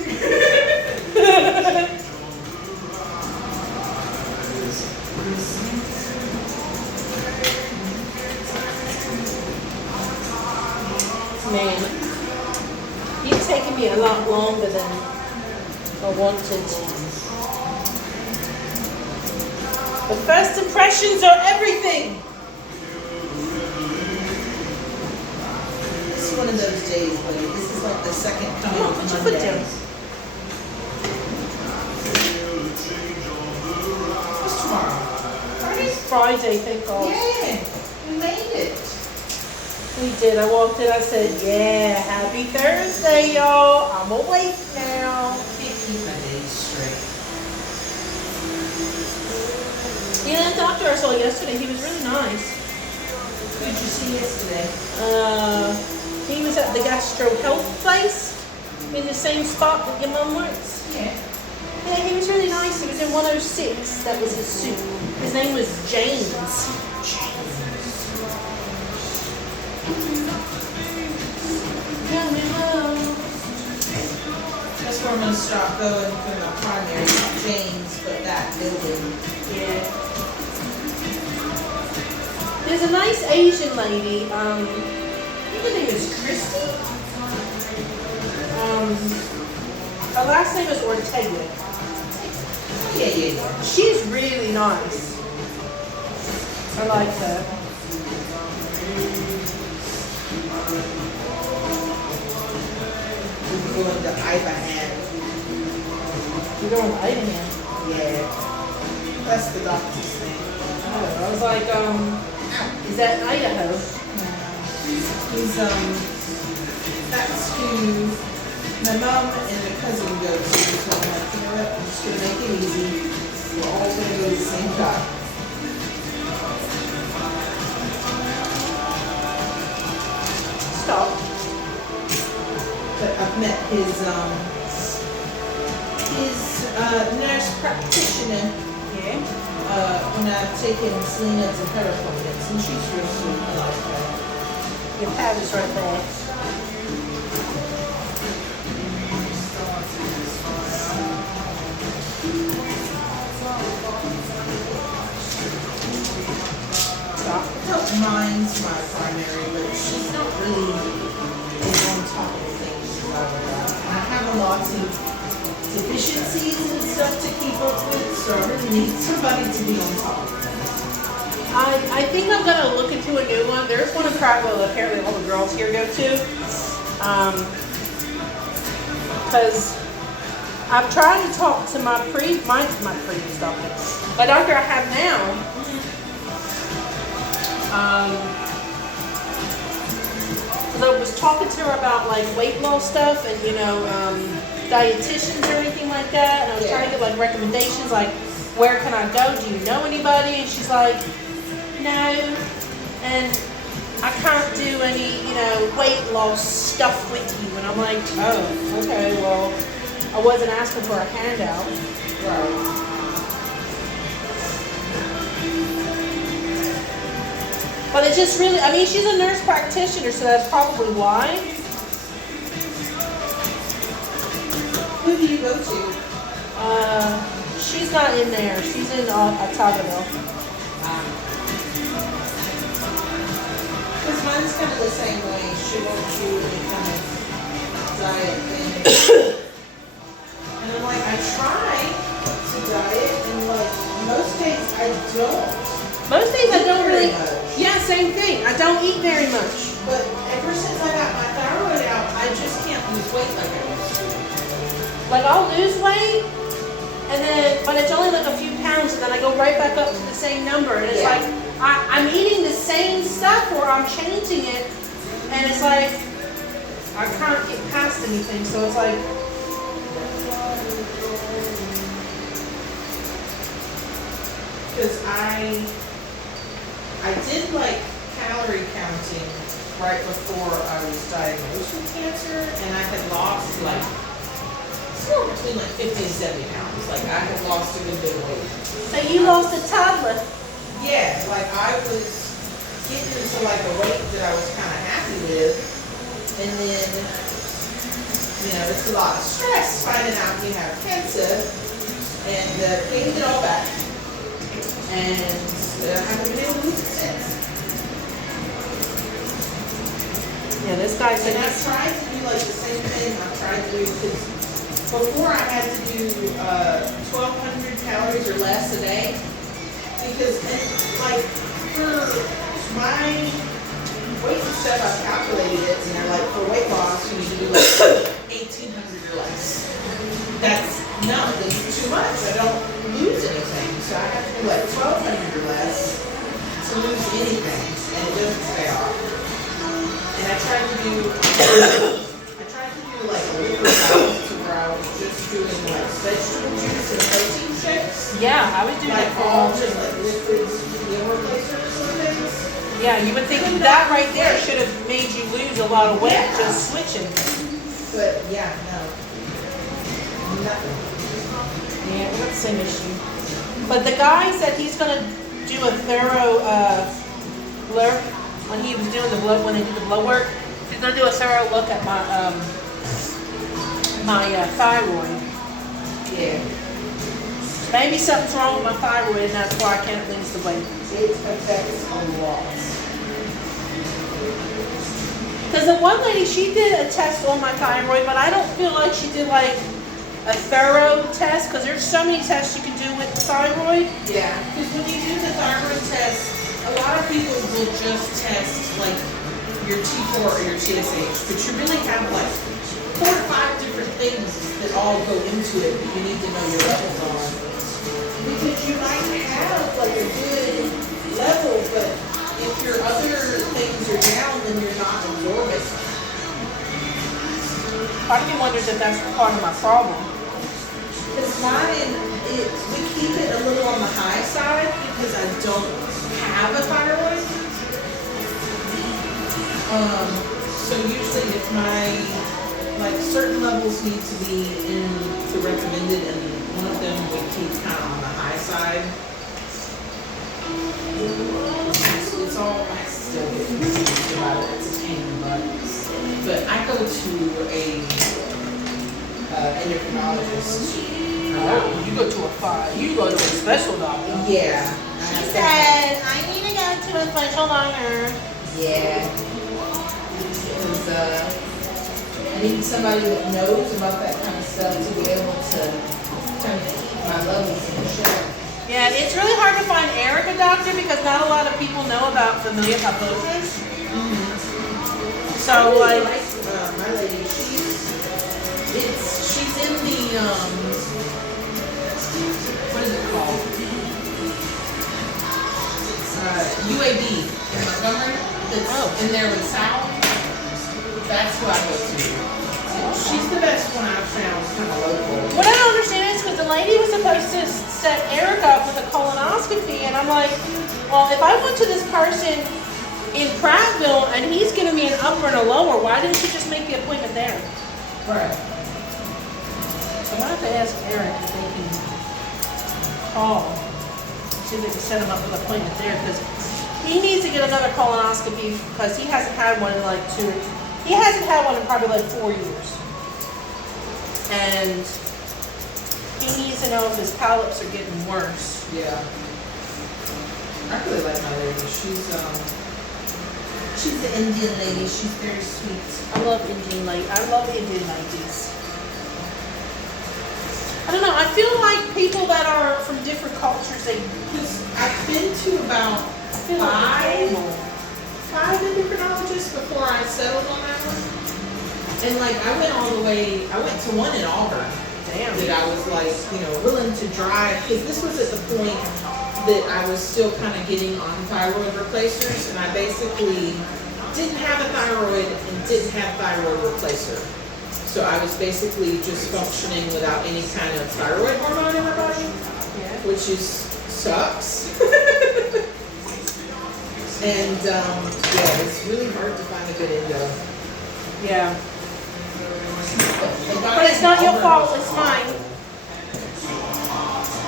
Man, you've taken me a lot longer than I wanted. But first impressions are everything. It's one of those days, buddy. This is like the second coming Come on, of put your foot Monday. down. What's tomorrow? Friday? Friday, thank God. Yeah, we made it. We did. I walked in. I said, "Yeah, happy Thursday, y'all. I'm awake now." Can't keep my days straight. Yeah, the doctor I saw yesterday, he was really nice. Who did you see yesterday? He was at the gastro health place in the same spot that your mum works. Yeah. Yeah, he was really nice. He was in 106. That was his suit. His name was James. That's where I'm gonna start going for my primary, not James, but that building. Yeah. There's a nice Asian lady. I think her name is Christy. Her last name is Ortega. Yeah. She's really nice. I like her. We're going to Ivanhoe. You're going to Idaho. Yeah. That's the doctor's name. Oh, I was like, is that in Idaho? He's that's who my mom and the cousin go to. So I'm like, you know what? I'm just gonna make it easy. We're all gonna go to the same doctor. Stop. But I've met his nurse practitioner Yeah. when I've taken Selena to her appointments, and she's real sweet. I like her. Your pad is right there. Stop. I don't mind my primary, but she's not really on top of things as I would like. And I have a lot of deficiencies and stuff to keep up with, so I really need somebody to be on top of things. I think I'm gonna look into a new one. There's one in Prattville that apparently all the girls here go to. Because I've tried to talk to my previous doctor, my doctor I have now. I was talking to her about like weight loss stuff and dietitians or anything like that, and I was trying to get like recommendations, like where can I go? Do you know anybody? And she's like, no, and I can't do any weight loss stuff with you. And I'm like, oh, okay, well, I wasn't asking for a handout. Right. But it's just really, I mean, she's a nurse practitioner, so that's probably why. Who do you go to? She's not in there. She's in Ottaville. Because mine's kind of the same way. She won't do any kind of diet thing. And I'm like, I try to diet, and like most days I don't. Most days I don't really. Very much. Yeah, same thing. I don't eat very much. But ever since I got my thyroid out, I just can't lose weight like I used to. Like I'll lose weight, but it's only like a few pounds, and then I go right back up to the same number, and it's like I'm eating the same stuff, or I'm changing it, and it's like I can't get past anything. So it's like. Because I did like calorie counting right before I was diagnosed with cancer, and I had lost like somewhere between like 50 and 70 pounds. Like I had lost a good bit of weight. So you lost a toddler. Yeah, like I was getting into like a weight that I was kind of happy with, and then it's a lot of stress finding out you have cancer, and gained it all back. And I haven't been able to lose it since. Yeah, this guy said. And I've tried to do like the same thing I've tried to do, because before I had to do 1,200 calories or less a day. Because like for my weight and stuff, I've calculated it, and they're like, for weight loss you need to do like 1,800 or less. That's too much. I don't lose anything. So I have to do like 1,200 or less to lose anything, and it doesn't stay off. I tried to do like a liquid balance to where I was just doing like vegetable juice and protein shakes. Yeah, I was doing it Like for all just like liquids, meal replacers and things. Yeah, you would think that right there should have made you lose a lot of weight just switching. But yeah, no. Nothing. Yeah, we have the same issue. But the guy said he's gonna do a thorough look when he was doing the blood, when they did the blood work. He's gonna do a thorough look at my thyroid. Yeah. Maybe something's wrong with my thyroid and that's why I can't lose the weight. It affects a lot. Because the one lady, she did a test on my thyroid, but I don't feel like she did like a thorough test because there's so many tests you can do with the thyroid. Yeah, because when you do the thyroid test, a lot of people will just test like your T4 or your TSH, but you really have like 4 to 5 different things that all go into it that you need to know your levels on. Because you might have like a good level, but if your other things are down, then you're not absorbing. Part of me wonders if that's part of my problem. Because mine, we keep it a little on the high side because I don't have a thyroid. So usually if my, like certain levels need to be in the recommended and one of them we keep kind of on the high side. It's all, I still get confused about it, it's a pain in the butt. But I go to a endocrinologist. Oh, you go to you go to a special doctor. Yeah. She said, I need to go to a special doctor. Yeah. Because I need somebody that knows about that kind of stuff to be able to kind of keep my levels in check. Yeah, it's really hard to find Eric a doctor because not a lot of people know about familial hypothesis. So like my lady, she's in the what is it called? UAB in Montgomery. That's in there with Sal. That's who I go to. She's the best one I've found, kind of local. what I don't understand is because the lady was supposed to set Eric up with a colonoscopy, and I'm like, well, if I went to this person in Prattville and he's giving me an upper and a lower, why didn't she just make the appointment there? Right. So I'm gonna have to ask Eric if they can call, see if they can set him up with an appointment there, because he needs to get another colonoscopy because he hasn't had one in like he hasn't had one in probably like 4 years. And he needs to know if his polyps are getting worse. Yeah. I really like my lady. She's the Indian lady. She's very sweet. I love Indian ladies. I don't know, I feel like people that are from different cultures, Because I've been to about five endocrinologists before I settled on that one. And like I went to one in Auburn. damn. That I was like, willing to drive, because this was at the point that I was still kind of getting on thyroid replacers, and I basically didn't have a thyroid and didn't have thyroid replacer. So I was basically just functioning without any kind of thyroid hormone in my body, which sucks. And it's really hard to find a good endo. Yeah. But it's not your fault, it's mine.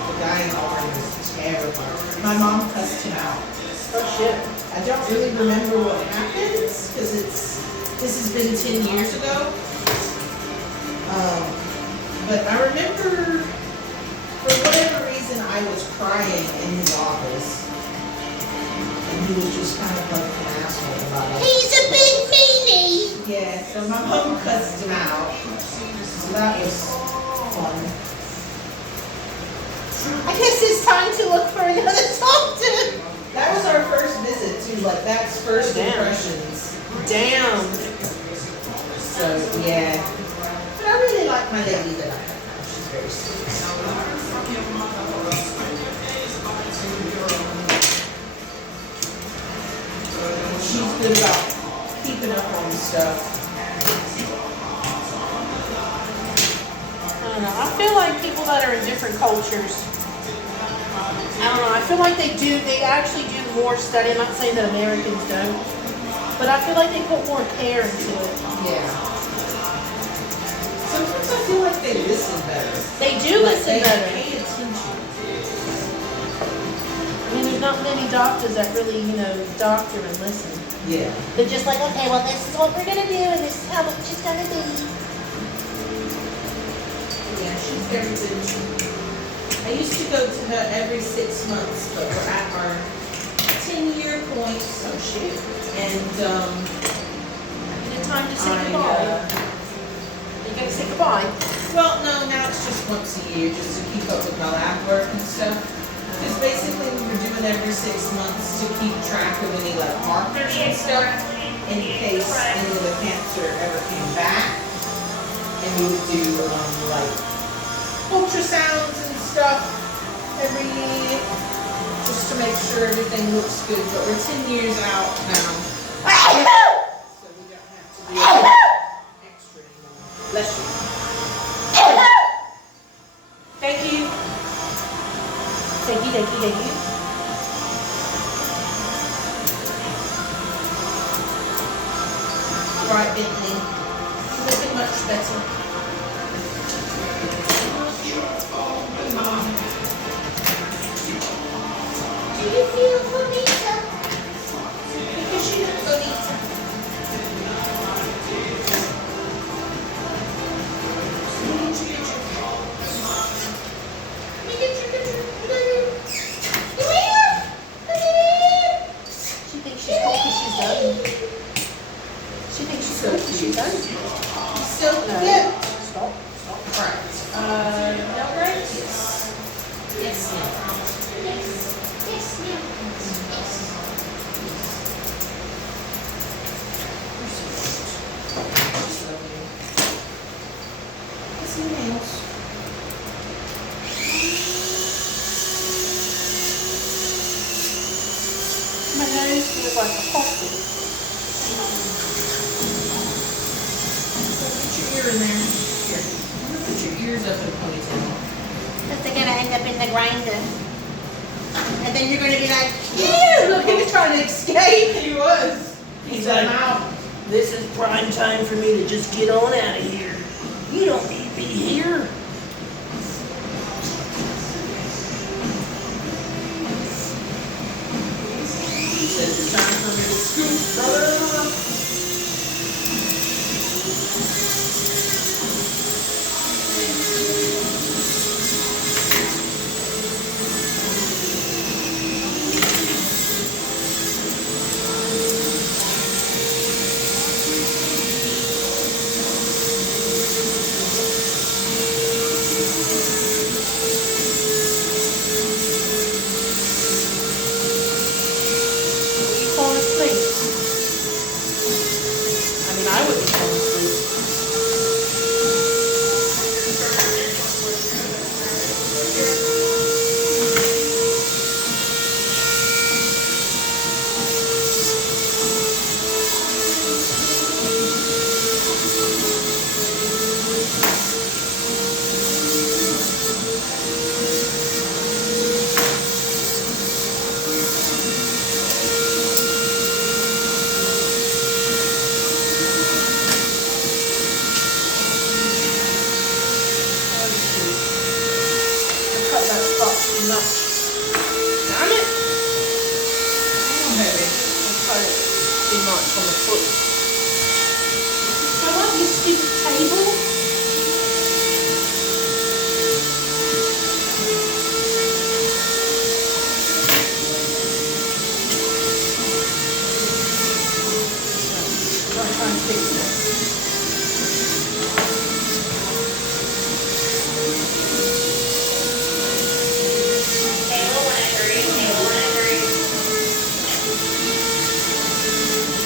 The guy in Auburn was terrible. My mom cussed him out. Oh shit. I don't really remember what happened because this has been 10 years ago. But I remember, for whatever reason, I was crying in his office, and he was just kind of like an asshole about it. He's a big meanie. Yeah, so my mom cussed him out. So that was fun. I guess it's time to look for another doctor. That was our first visit too. Like that's first impressions. Damn. So yeah. But I really like my lady that I have now. She's very sweet. She's good about keeping up on and stuff. I don't know. I feel like people that are in different cultures, I don't know. I feel like they actually do more study. I'm not saying that Americans don't, but I feel like they put more care into it. Yeah. Sometimes I feel like they listen better. They do listen They better. pay attention. I mean, there's not many doctors that really, doctor and listen. Yeah. They're just like, okay, well, this is what we're gonna do, and this is how much it's gonna be. Yeah, she's very good. I used to go to her every 6 months, but we're at our 10-year point, so shit. And Good time to say I, goodbye. You gotta say goodbye. well, no, now it's just once a year, just to keep up with my lab work and stuff. Because basically we were doing every 6 months to keep track of any like markers and stuff in case any of the cancer ever came back. And we would do like ultrasounds and stuff every year just to make sure everything looks good. But we're 10 years out now. So we don't have to do extra anymore. Bless you. Thank you. Thank you, thank you, thank you. All right, Bentley. You're looking much better. Do you feel bonita? Because you look bonita. She thinks she's cool because she's done. She thinks she's cool because she's done. So No. good. Stop, stop. Right. No, right? Yes. Yes, no. Just love you. Kiss my nails. My nose feels like a poppy. Put your ear in there. Here. Put your ears up in a ponytail. Because they're gonna end up in the grinder. And then you're gonna be like, Yeah, look, he was trying to escape. He was. He's I'm like, out. this is prime time for me to just get on out of here. You don't need me here. He says it's time for me to scoop, brother. You falling asleep? I mean, I would be falling asleep. Cut that spot too much. Damn it! Come baby. I cut it too much on the foot. I want this stupid table. I'm trying to fix this.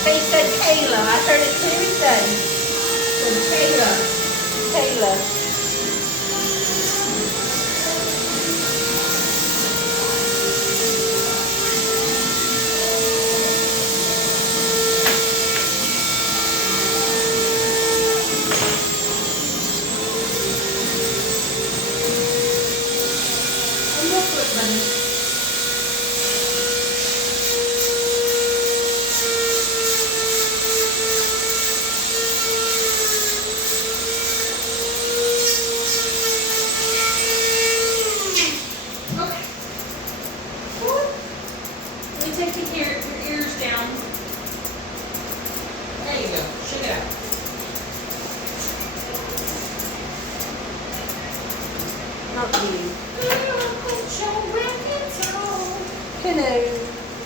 They said Kayla. I heard it clear as day. Said Kayla. Kayla.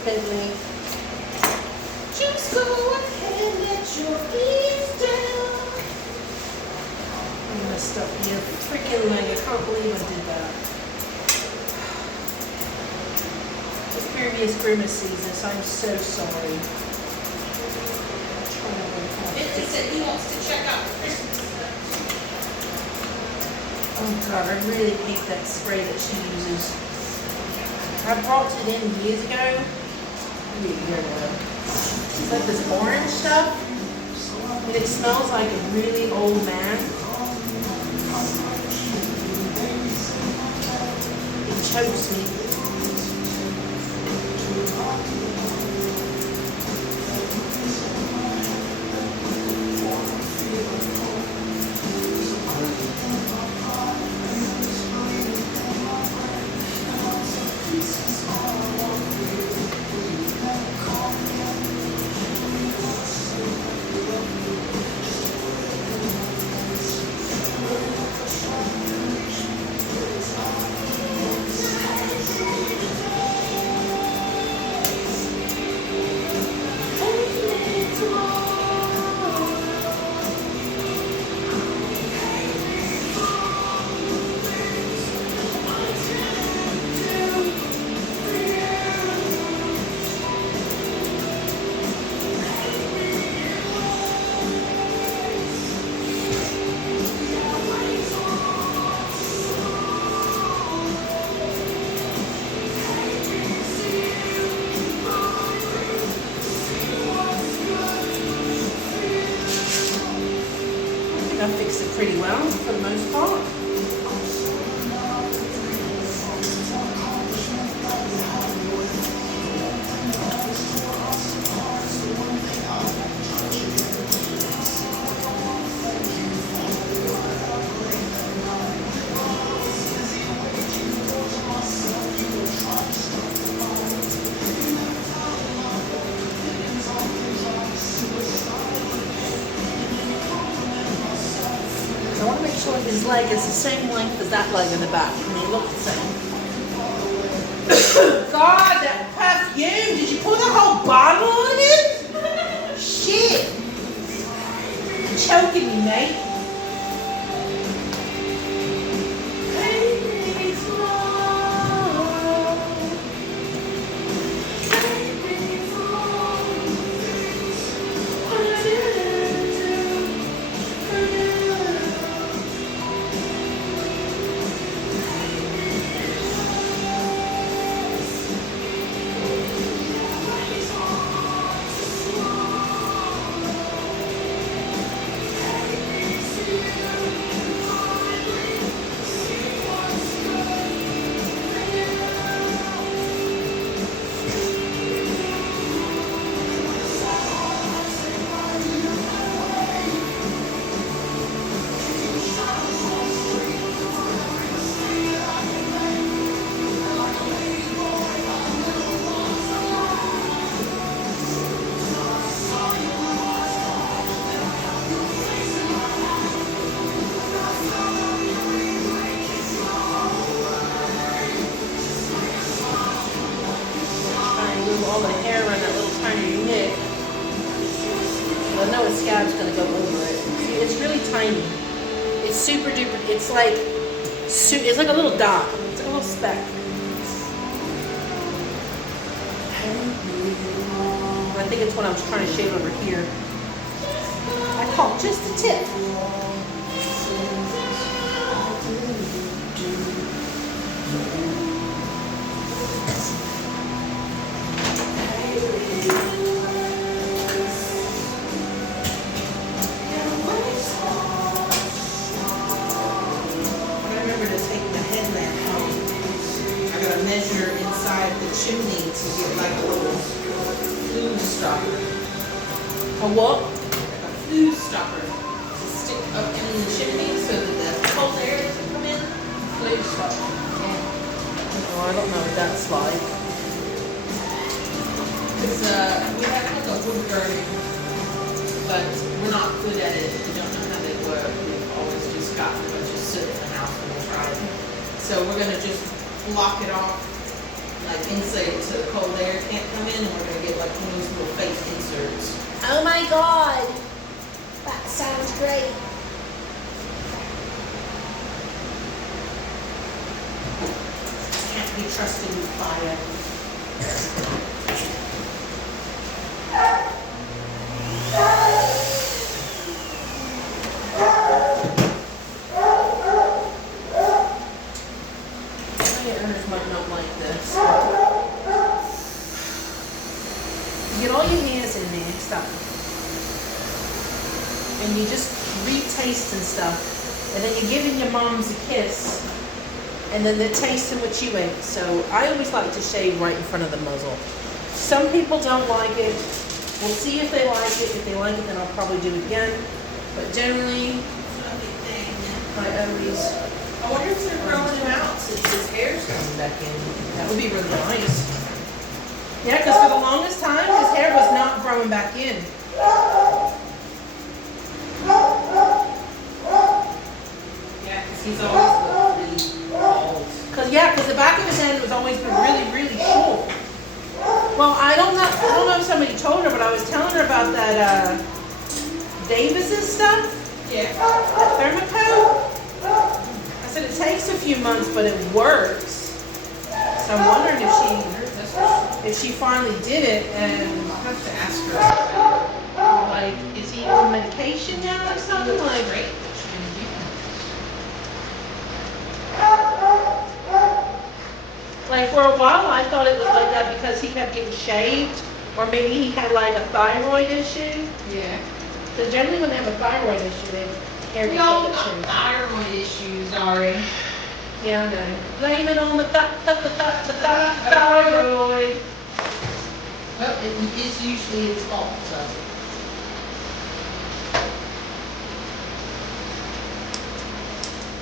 Bentley. Just go ahead, let your ears down. I messed up your freaking leg. I can't believe I did that. The previous Groom sees this. I'm so sorry. Bentley said he wants to check out the Christmas stuff. Oh God, I really hate that spray that she uses. I brought it in years ago. Maybe a year ago. It's like this orange stuff. And it smells like a really old man. It chokes me. I fixed it pretty well for the most part. I want to make sure his leg is the same length as that leg in the back, and they look the same. God, that perfume! Did you pour the whole bottle on it? Shit! You're choking me, mate. All the hair around that little tiny nick. But I know his scab's gonna go over it. See, it's really tiny. It's super duper. It's like a little dot. It's like a little speck. I think it's when I was trying to shave over here. I caught just the tip. Measure inside the chimney to get like a little flue stopper. A what? Like a flue stopper to stick up in the chimney so that the cold air doesn't come in. Flue stopper. Yeah. Oh, I don't know what that's like. Because we have like a wood burning, but we're not good at it. We don't know how they work. We've always just gotten a bunch of soot in the house when we try it. So we're gonna just block it off like insulate so the cold air can't come in, and we're gonna get like one of those little face inserts. Oh my god. That sounds great. Can't be trusted with fire. Owners might not like this. You get all your hairs in there and stuff. And you just retaste and stuff. And then you're giving your moms a kiss. And then they're tasting what you ate. So I always like to shave right in front of the muzzle. Some people don't like it. We'll see if they like it. If they like it, then I'll probably do it again. But generally, I always... I wonder if they're growing him out since his hair's coming back in. That would be really nice. Yeah, because for the longest time, his hair was not growing back in. Yeah, because he's always looked really bald. Because the back of his head was always been really, really short. Well, I don't know if somebody told her, but I was telling her about that Davis's stuff, Yeah. that Thermocoat. I said it takes a few months, but it works. So I'm wondering if she finally did it, and I'll have to ask her about it. like, is he on medication now or something? Like, Great. like for a while I thought it was like that because he kept getting shaved, or maybe he had like a thyroid issue. Yeah. Because generally when they have a thyroid issue, they hair We gets all like got shaved. thyroid issues, Ari. Yeah, I know. Blame it on the thyroid. Well, it is usually its fault, so.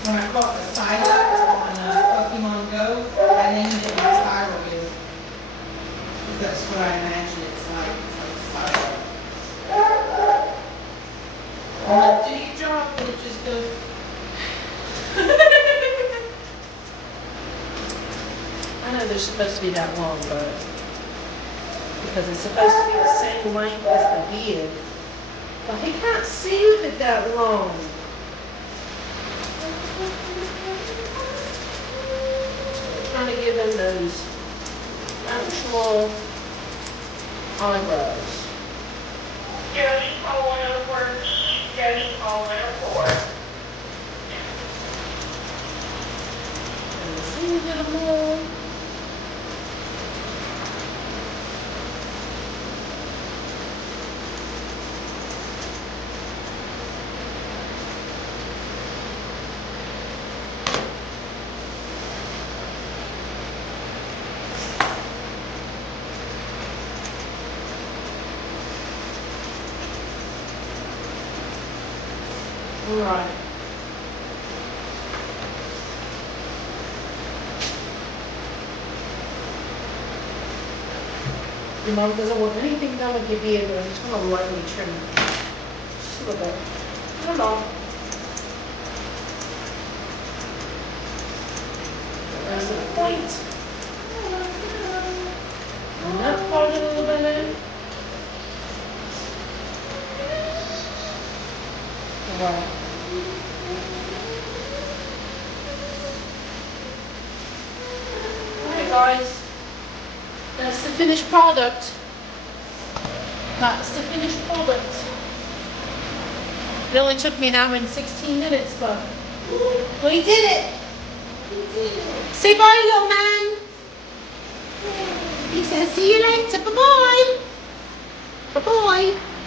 When I caught the Psylocke on Pokemon Go, I named it my thyroid. Because that's what I imagine it's like. It's like Psylocke. I'm like, do your job, and it just goes. I know they're supposed to be that long, but because it's supposed to be the same length as the beard. But he can't soothe it that long. Trying to give him those natural eyebrows. Jody calling over. Jody calling over. And soothe it more. Right. Your mom doesn't want anything done with your beard, but I'm just going to lightly trim it. Just a little bit. Not long. The rest of the point. And that part a little bit in. Right. Alright guys, that's the finished product. That's the finished product. It only took me an hour and 16 minutes, but we did it. Say bye, little man. He says, see you later. Bye-bye. Bye-bye.